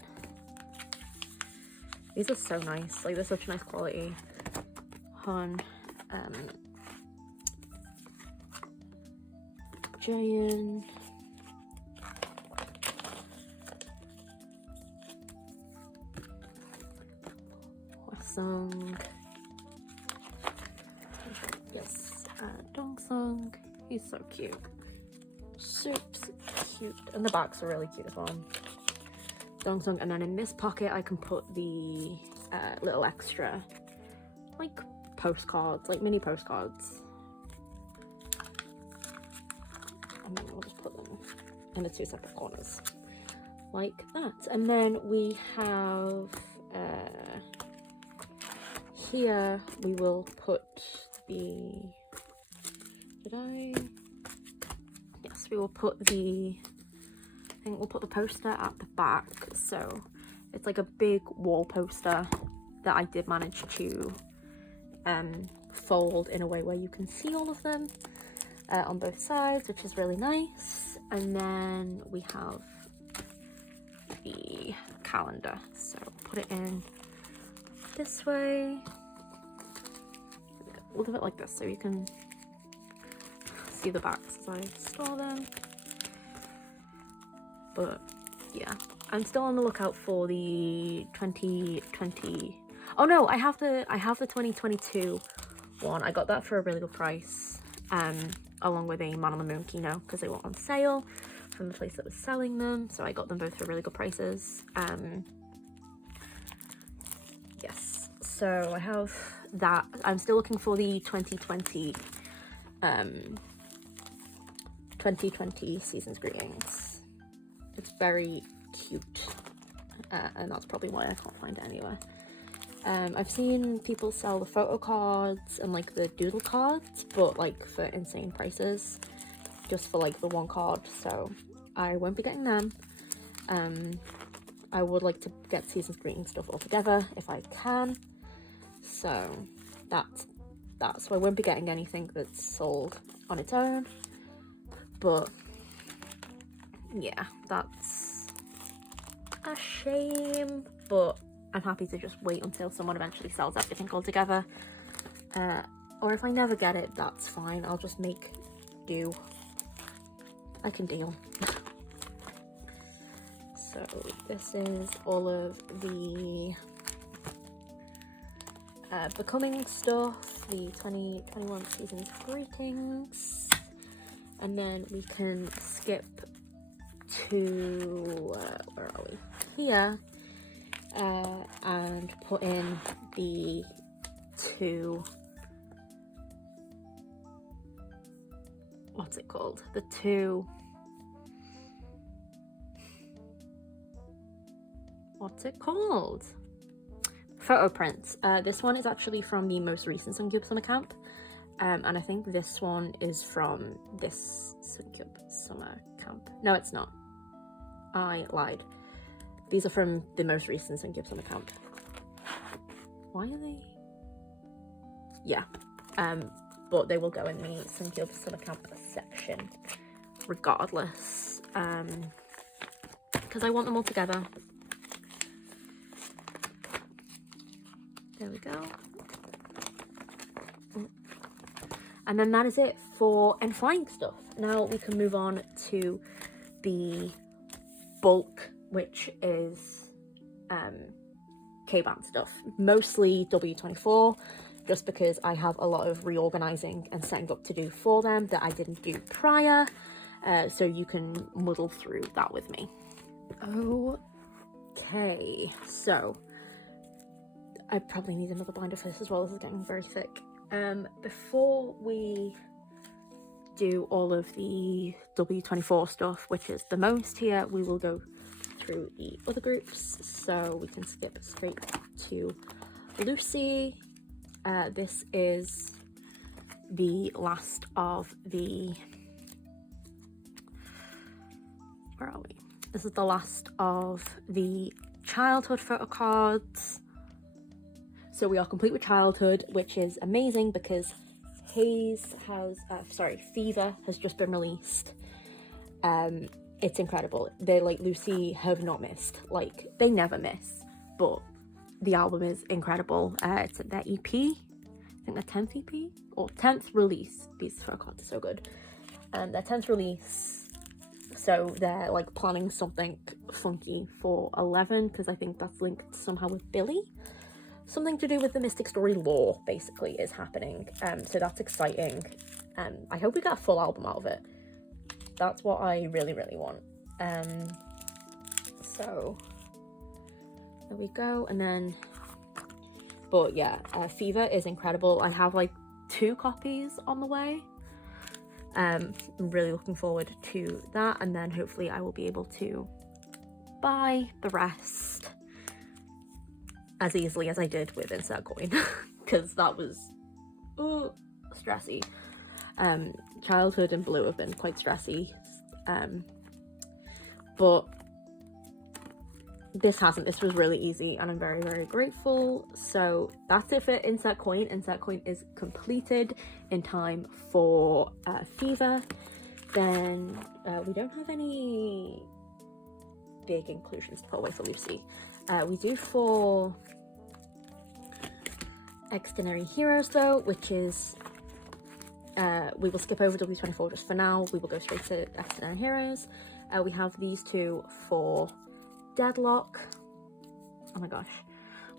These are so nice, like they're such nice quality. Hun, Jayan, Hwasong, yes, Dongsong, he's so cute, super cute, and the backs are really cute as well. Dongsong, and then in this pocket I can put the little extra, like postcards, like mini postcards. And then we'll just put them in the two separate corners, like that. And then we have here we will put the. Yes, we will put the. I think we'll put the poster at the back. So it's like a big wall poster that I did manage to fold in a way where you can see all of them on both sides, which is really nice. And then we have the calendar, so put it in this way. We'll do it like this so you can see the backs as I store them. But yeah, I'm still on the lookout for the 2020. Oh no, I have the 2022 one. I got that for a really good price, along with a Man on the Moon keynote because they were on sale from the place that was selling them. So I got them both for really good prices. Yes, so I have that. I'm still looking for the 2020 season's greetings. It's very cute, and that's probably why I can't find it anywhere. I've seen people sell the photo cards and like the doodle cards, but like for insane prices, just for like the one card, so I won't be getting them. I would like to get season's greeting stuff all together if I can, so that's so I won't be getting anything that's sold on its own. But yeah, that's a shame, but I'm happy to just wait until someone eventually sells everything all together. Or if I never get it, that's fine. I'll just make do. I can deal. So this is all of the Becoming stuff, the 2021 season's greetings, and then we can skip to where are we? Here, and put in the two. What's it called? The two. What's it called? Photo prints. This one is actually from the most recent Suncube Summer Camp, and I think this one is from this Suncube Summer Camp. No, it's not. I lied. These are from the most recent Suncube Summer Camp. Why are they? Yeah. But they will go in the Suncube Summer Camp section regardless. Because I want them all together. There we go. And then that is it for N.Flying stuff. Now we can move on to the bulk, which is K-band stuff. Mostly W24, just because I have a lot of reorganizing and setting up to do for them that I didn't do prior. so you can muddle through that with me. Okay, so I probably need another binder for this as well. This is getting very thick. Before we do all of the W24 stuff, which is the most here, we will go through the other groups, so we can skip straight to Lucy. This is the last of the, where are we? This is the last of the childhood photo cards. So we are complete with childhood, which is amazing because Fever has just been released. It's incredible. They're like, Lucy have not missed. Like, they never miss, but the album is incredible. It's their EP, I think their 10th EP or 10th release. These photo cards are so good. Their 10th release, so they're like planning something funky for 11, because I think that's linked somehow with Billy. Something to do with the Mystic Story lore, basically, is happening. So that's exciting. I hope we get a full album out of it. That's what I really, really want. So there we go. And then, but yeah, Fever is incredible. I have like 2 copies on the way. I'm really looking forward to that. And then hopefully I will be able to buy the rest as easily as I did with Insert Coin, because that was stressy. Childhood and Blue have been quite stressy, but this hasn't. This was really easy, and I'm very, very grateful. So that's it for Insert Coin. Insert Coin is completed in time for Fever. Then we don't have any big inclusions to put away for Lucy. We do for Xdinary Heroes though, which is we will skip over W24 just for now. We will go straight to Xdinary Heroes. We have these 2 for Deadlock. Oh my gosh,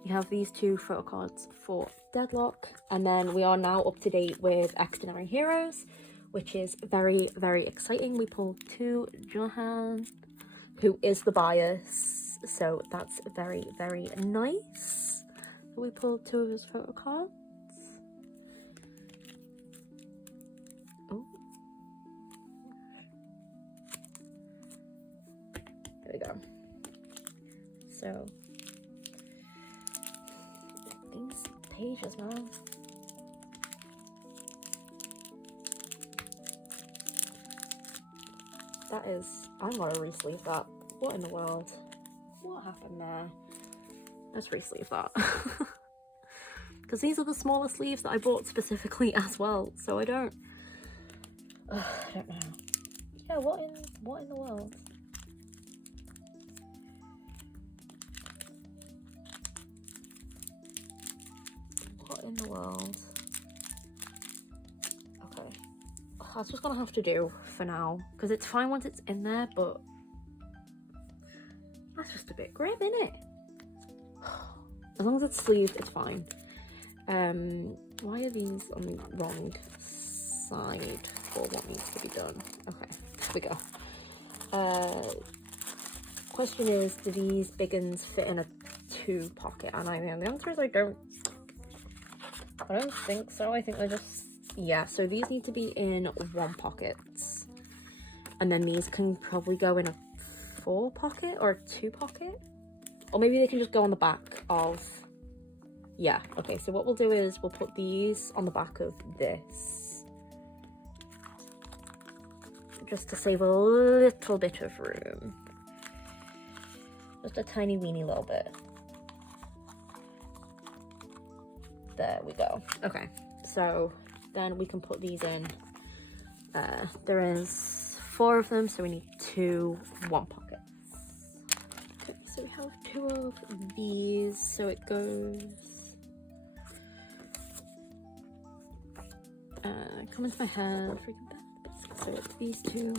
we have these 2 photo cards for Deadlock, and then we are now up to date with Xdinary Heroes, which is very, very exciting. We pulled 2 Johan, who is the bias, so that's very, very nice. We pulled 2 of his photo cards. Oh, there we go. So these pages, man. That is, I'm gonna re-sleeve that. What in the world? What happened there? Let's re-sleeve that. Because these are the smaller sleeves that I bought specifically as well, so I don't know. Yeah, what in the world? What in the world? Okay. That's just gonna have to do for now, because it's fine once it's in there, but that's just a bit grim, isn't it? As long as it's sleeved, it's fine. Why are these on the wrong side for what needs to be done? Okay, here we go. Question is, do these big uns fit in a 2 pocket? And I mean, the answer is I don't think so. I think they're just, yeah, so these need to be in 1 pocket. And then these can probably go in a 4 pocket or a 2 pocket. Or maybe they can just go on the back of, yeah, okay, so what we'll do is we'll put these on the back of this, just to save a little bit of room. Just a tiny weeny little bit. There we go. Okay, so then we can put these in. There is 4 of them, so we need 2 1 pockets. Okay, so we have 2 of these, so it goes come into my head, freaking bad. So it's these 2,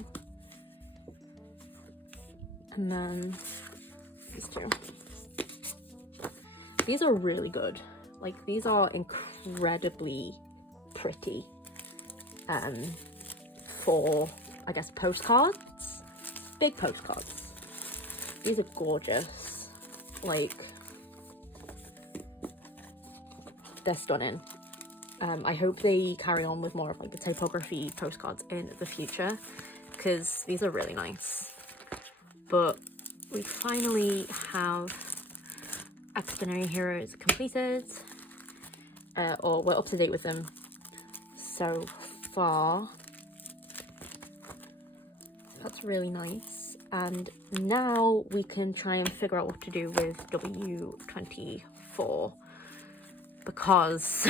and then these 2. These are really good. Like, these are incredibly pretty for I guess, postcards. Big postcards. These are gorgeous. Like, they're stunning. I hope they carry on with more of like the typography postcards in the future, because these are really nice. But we finally have Xdinary Heroes completed, or we're up to date with them so far. That's really nice. And now we can try and figure out what to do with W24, because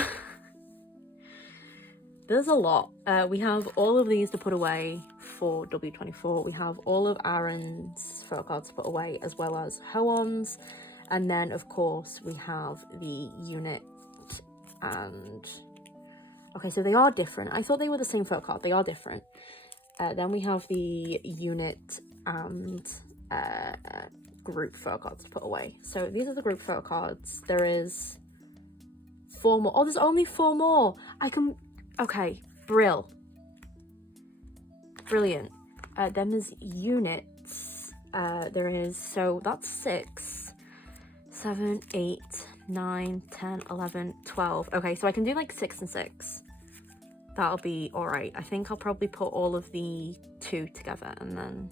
there's a lot. We have all of these to put away for W24. We have all of Aaron's photocards to put away, as well as Hoon's. And then, of course, we have the unit and... Okay, so they are different. I thought they were the same photocard. They are different. Then we have the unit and group photocards to put away. So these are the group photocards. There is 4 more. Oh, there's only 4 more. I can... Okay, brilliant. Then there's units. There is... So that's 6, 7, 8, 9, 10, 11, 12. Okay, so I can do like 6 and 6. That'll be alright. I think I'll probably put all of the 2 together, and then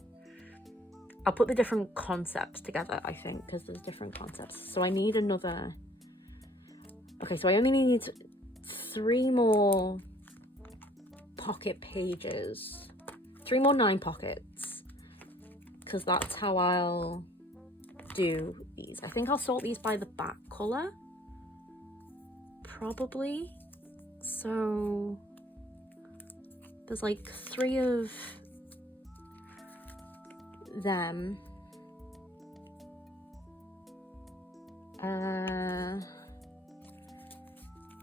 I'll put the different concepts together, I think, because there's different concepts. So I need another... Okay, so I only need 3 more pocket pages. 3 more 9 pockets, because that's how I'll do these. I think I'll sort these by the back colour, probably. So there's like 3 of them.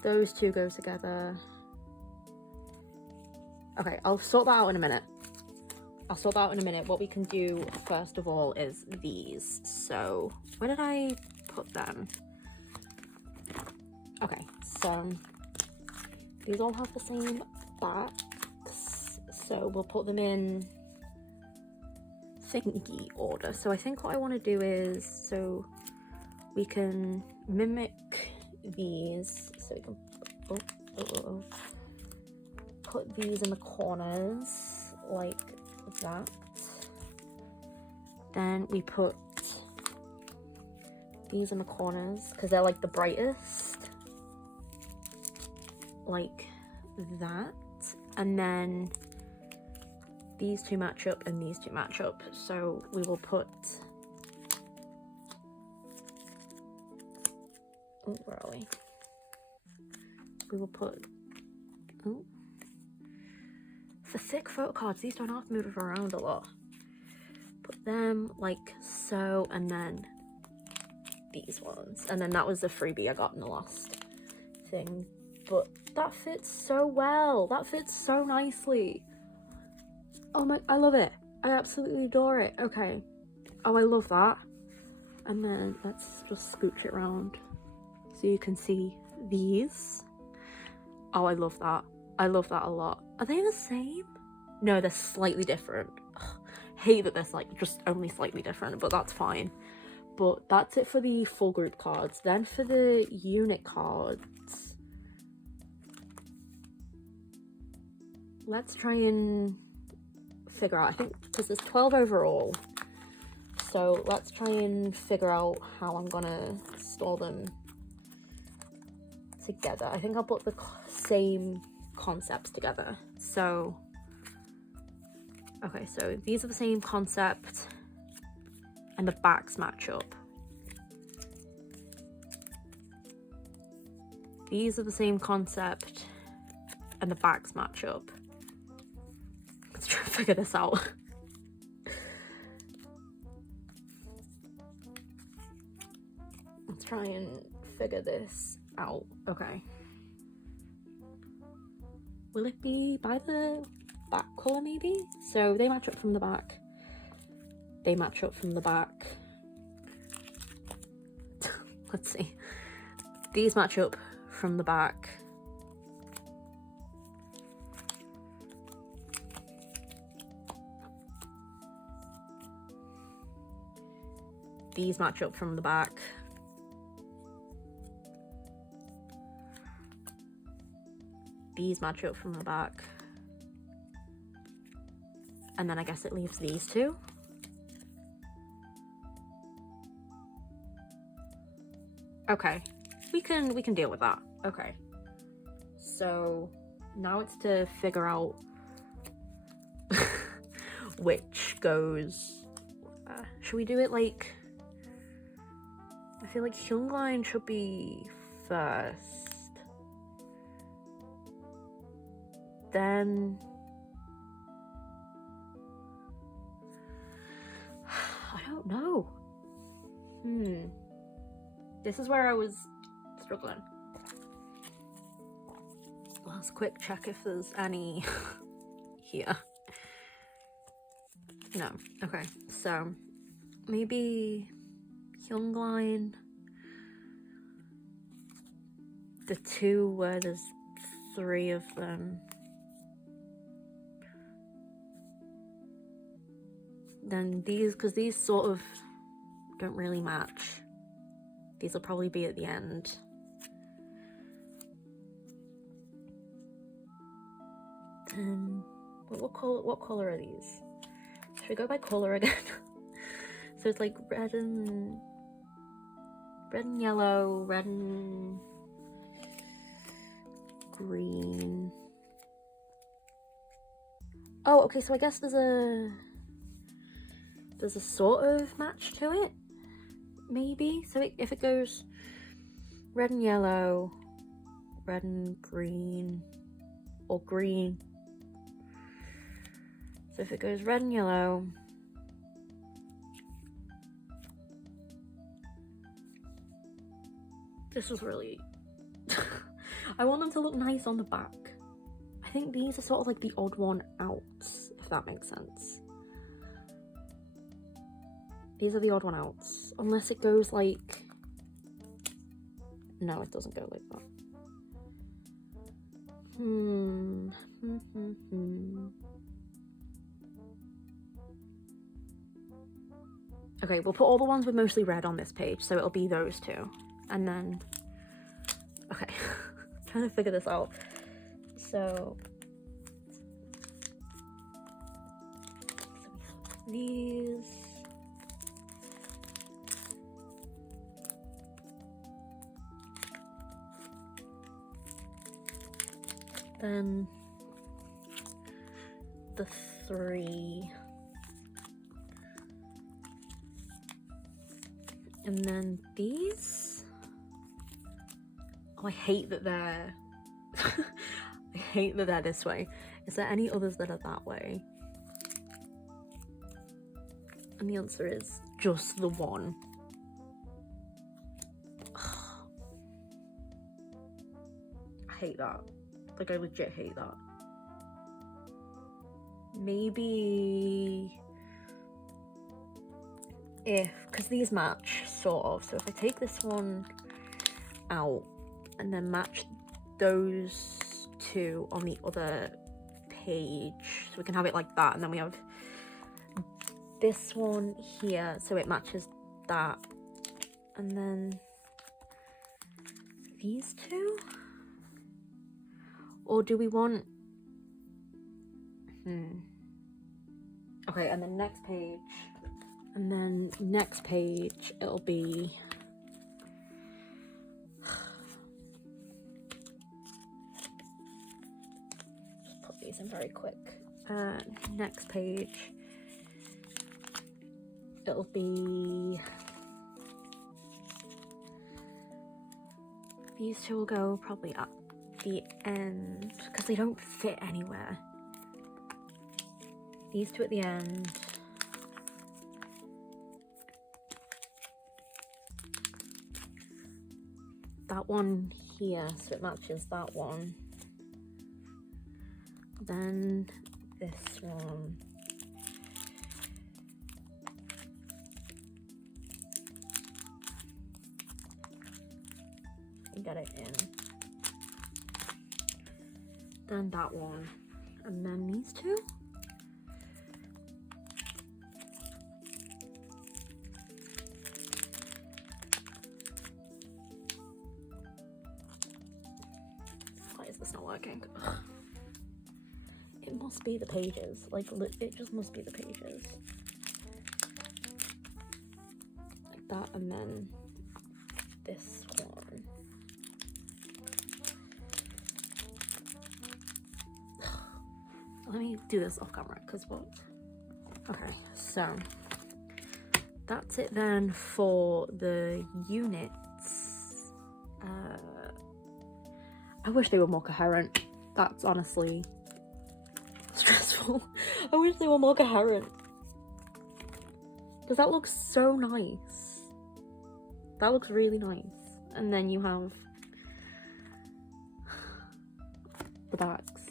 Those 2 go together. Okay, I'll sort that out in a minute. What we can do first of all is these. So where did I put them? Okay, so these all have the same backs, so we'll put them in thingy order. So I think what I want to do is, so we can mimic these, so we can put these in the corners like that. Then we put these in the corners because they're like the brightest, like that. And then these 2 match up and these 2 match up, so we will put... Oh, where are we? We will put... Oh. For thick photocards, these don't have to move around a lot. Put them like so, and then these ones. And then that was the freebie I got in the last thing. But that fits so well. That fits so nicely. Oh my, I love it. I absolutely adore it. Okay. Oh, I love that. And then let's just scooch it around so you can see these. Oh, I love that. I love that a lot. Are they the same? No, they're slightly different. Ugh, hate that they're like just only slightly different, but that's fine. But that's it for the full group cards. Then for the unit cards, let's try and figure out, I think, because there's 12 overall, so let's try and figure out how I'm gonna store them together. I think I'll put the same concepts together. So okay, so these are the same concept and the backs match up. These are the same concept and the backs match up. Let's try and figure this out. Let's try and figure this out. Okay. Will it be by the back colour maybe? So they match up from the back. They match up from the back. Let's see. These match up from the back. these match up from the back. These match up from the back. And then I guess it leaves these two. Okay, we can deal with that. Okay. So now it's to figure out which goes. Should we do it like? I feel like Xdinary should be first. Then I don't know. This is where I was struggling. Let's quick check if there's any here. No. Okay, so maybe Xdinary, the two where there's 3 of them. Then these, because these sort of don't really match. These will probably be at the end. Then what color are these? Should we go by color again? So it's like red and yellow, red and green. Oh, okay, so I guess there's a sort of match to it, maybe. So if it goes red and yellow, red and green, or green. So if it goes red and yellow, this was really I want them to look nice on the back. I think these are sort of like the odd one out, if that makes sense. These are the odd one outs, unless it goes like, no, it doesn't go like that. Okay, we'll put all the ones with mostly red on this page, so it'll be those two. And then, okay, I'm trying to figure this out. So these. Then the 3. And then these. Oh, I hate that they're I hate that they're this way. Is there any others that are that way? And the answer is just the one. I hate that. Like, I legit hate that. Maybe because these match, sort of. So if I take this one out and then match those two on the other page, so we can have it like that, and then we have this one here, so it matches that, and then these two? Or do we want... Okay, and then next page. And then next page, it'll be... Just put these in very quick. Next page, it'll be... These two will go probably at the end, because they don't fit anywhere. These two at the end. That one here, so it matches that one. Then this one. And get it in. Then that one. And then these two. working. Ugh. It must be the pages. Like, it just must be the pages. Like that, and then this one. Let me do this off camera, because what? Okay, so that's it then for the units. I wish they were more coherent. That's honestly stressful. I wish they were more coherent. Because that looks so nice. That looks really nice. And then you have the backs.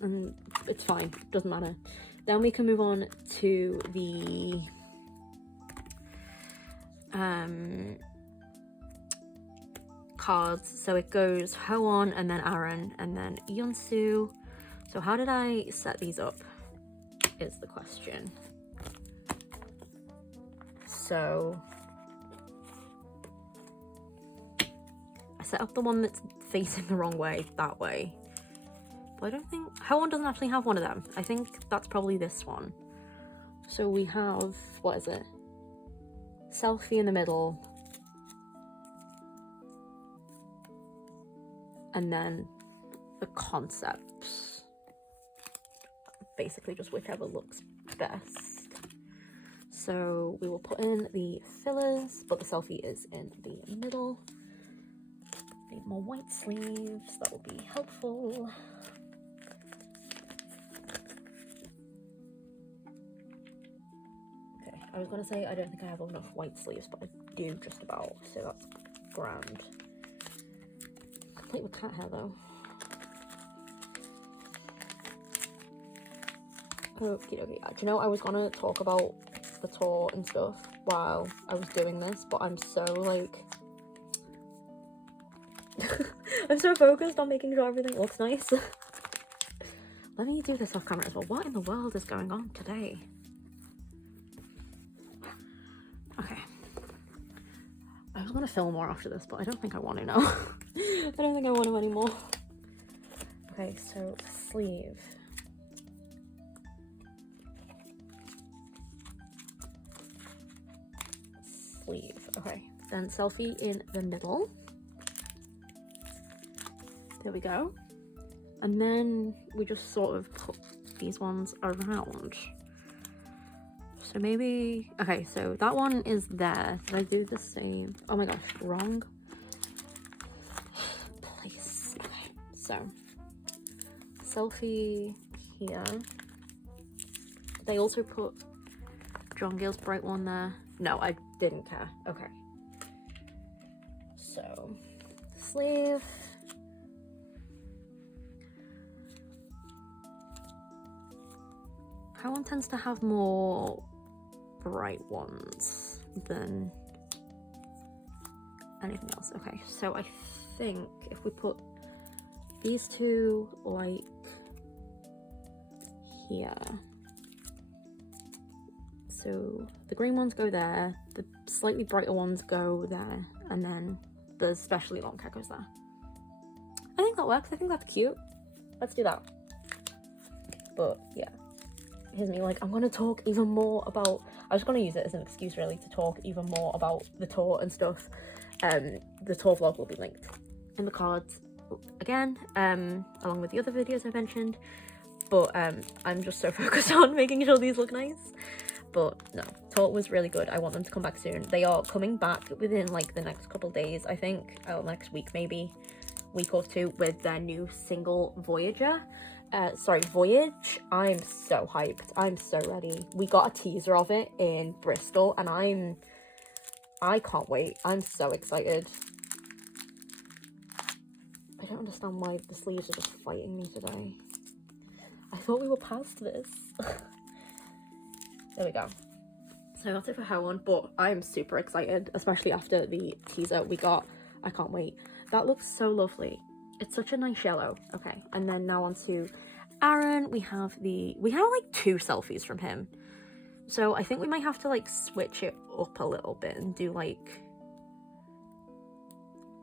And it's fine. Doesn't matter. Then we can move on to the cards. So it goes Hoon and then Aaron and then Yunsu. So how did I set these up is the question. So I set up the one that's facing the wrong way, that way. But I don't think Hoon doesn't actually have one of them. I think that's probably this one. So we have, what is it? Selfie in the middle. And then the concepts. Basically just whichever looks best. So we will put in the fillers, but the selfie is in the middle. Need more white sleeves, that will be helpful. Okay, I was gonna say I don't think I have enough white sleeves, but I do just about, so that's grand. Complete with cat hair though. Okie dokie. Do you know, I was gonna talk about the tour and stuff while I was doing this, but I'm so like I'm so focused on making sure everything looks nice. Let me do this off camera as well. What in the world is going on today? Okay. I was gonna film more after this, but I don't think I want to now. I don't think I want to anymore. Okay, so sleeve. Sleeve. Okay, then selfie in the middle. There we go. And then we just sort of put these ones around. So maybe, okay, so that one is there. Did I do the same? Oh my gosh, wrong place. Okay, so selfie here. They also put John Gale's bright one there. No, I didn't care. Okay. So, sleeve. Cowan tends to have more bright ones than anything else. Okay, so I think if we put these two like here, so the green ones go there, the slightly brighter ones go there, and then the especially long hair goes there. I think that works. I think that's cute. Let's do that. But yeah, here's me like, I'm gonna talk even more about, I was gonna use it as an excuse really to talk even more about the tour and stuff. The tour vlog will be linked in the cards again, along with the other videos I mentioned. But I'm just so focused on making sure these look nice. But no, tour was really good. I want them to come back soon. They are coming back within like the next couple of days, I think, or next week maybe, week or two, with their new single Voyage. I'm so hyped. I'm so ready. We got a teaser of it in Bristol and I can't wait. I'm so excited. I don't understand why the sleeves are just fighting me today. I thought we were past this. There we go. So that's it for her one, but I'm super excited, especially after the teaser we got. I can't wait. That looks so lovely. It's such a nice yellow. Okay, and then now on to Aaron. We have like 2 selfies from him. So I think we might have to like switch it up a little bit and do like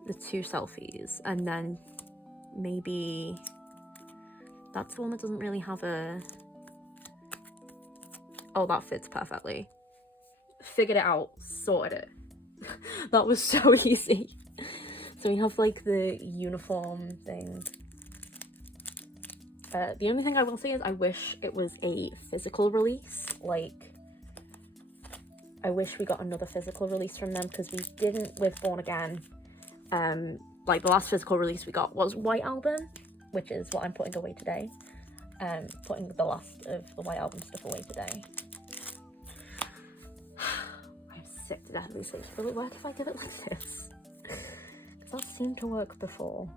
the 2 selfies and then maybe That's the one that doesn't really have a... Oh, that fits perfectly. Figured it out, sorted it. That was so easy. So we have like the uniform thing. The only thing I will say is I wish it was a physical release. Like, I wish we got another physical release from them, because we didn't with Born Again. Like, the last physical release we got was White Album, which is what I'm putting away today. Putting the last of the White Album stuff away today. I'm sick to death of these sleeves. Will it work if I give it like this? Because that seemed to work before.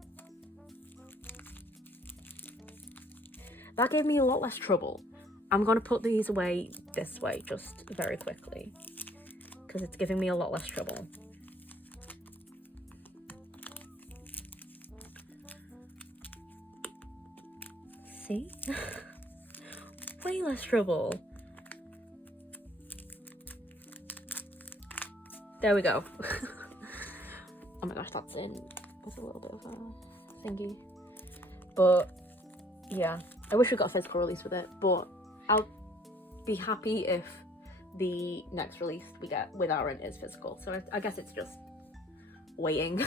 That gave me a lot less trouble. I'm going to put these away this way just very quickly, because it's giving me a lot less trouble. See? Way less trouble. There we go. Oh my gosh, that's a little bit of a thingy. But yeah, I wish we got a physical release with it, but I'll be happy if the next release we get with Aaron is physical. So I guess it's just waiting.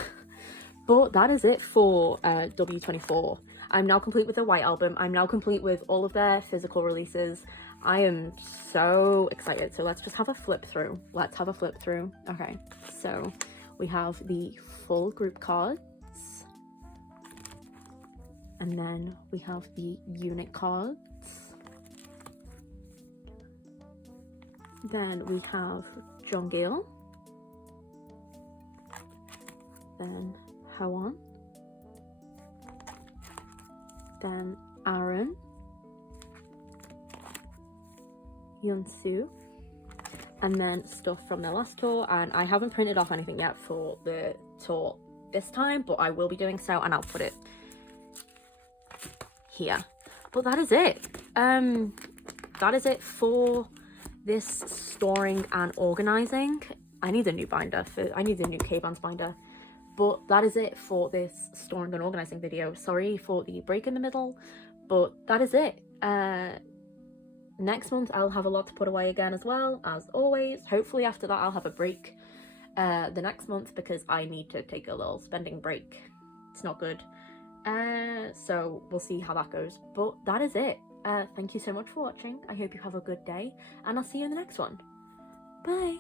But that is it for W24. I'm now complete with the White Album. I'm now complete with all of their physical releases. I am so excited. So let's just have a flip through. Let's have a flip through. Okay, so we have the full group cards. And then we have the unit cards. Then we have John Gale. Then Hawan. Then Aaron. Yunsu. And then stuff from their last tour. And I haven't printed off anything yet for the tour this time, but I will be doing so, and I'll put it here. But that is it. That is it for this storing and organizing. I need a new binder. I need a new K-Bands binder. But that is it for this storing and organizing video. Sorry for the break in the middle, but that is it. Next month I'll have a lot to put away again as well, as always. Hopefully after that I'll have a break the next month, because I need to take a little spending break. It's not good. So we'll see how that goes. But that is it. Thank you so much for watching. I hope you have a good day, and I'll see you in the next one. Bye.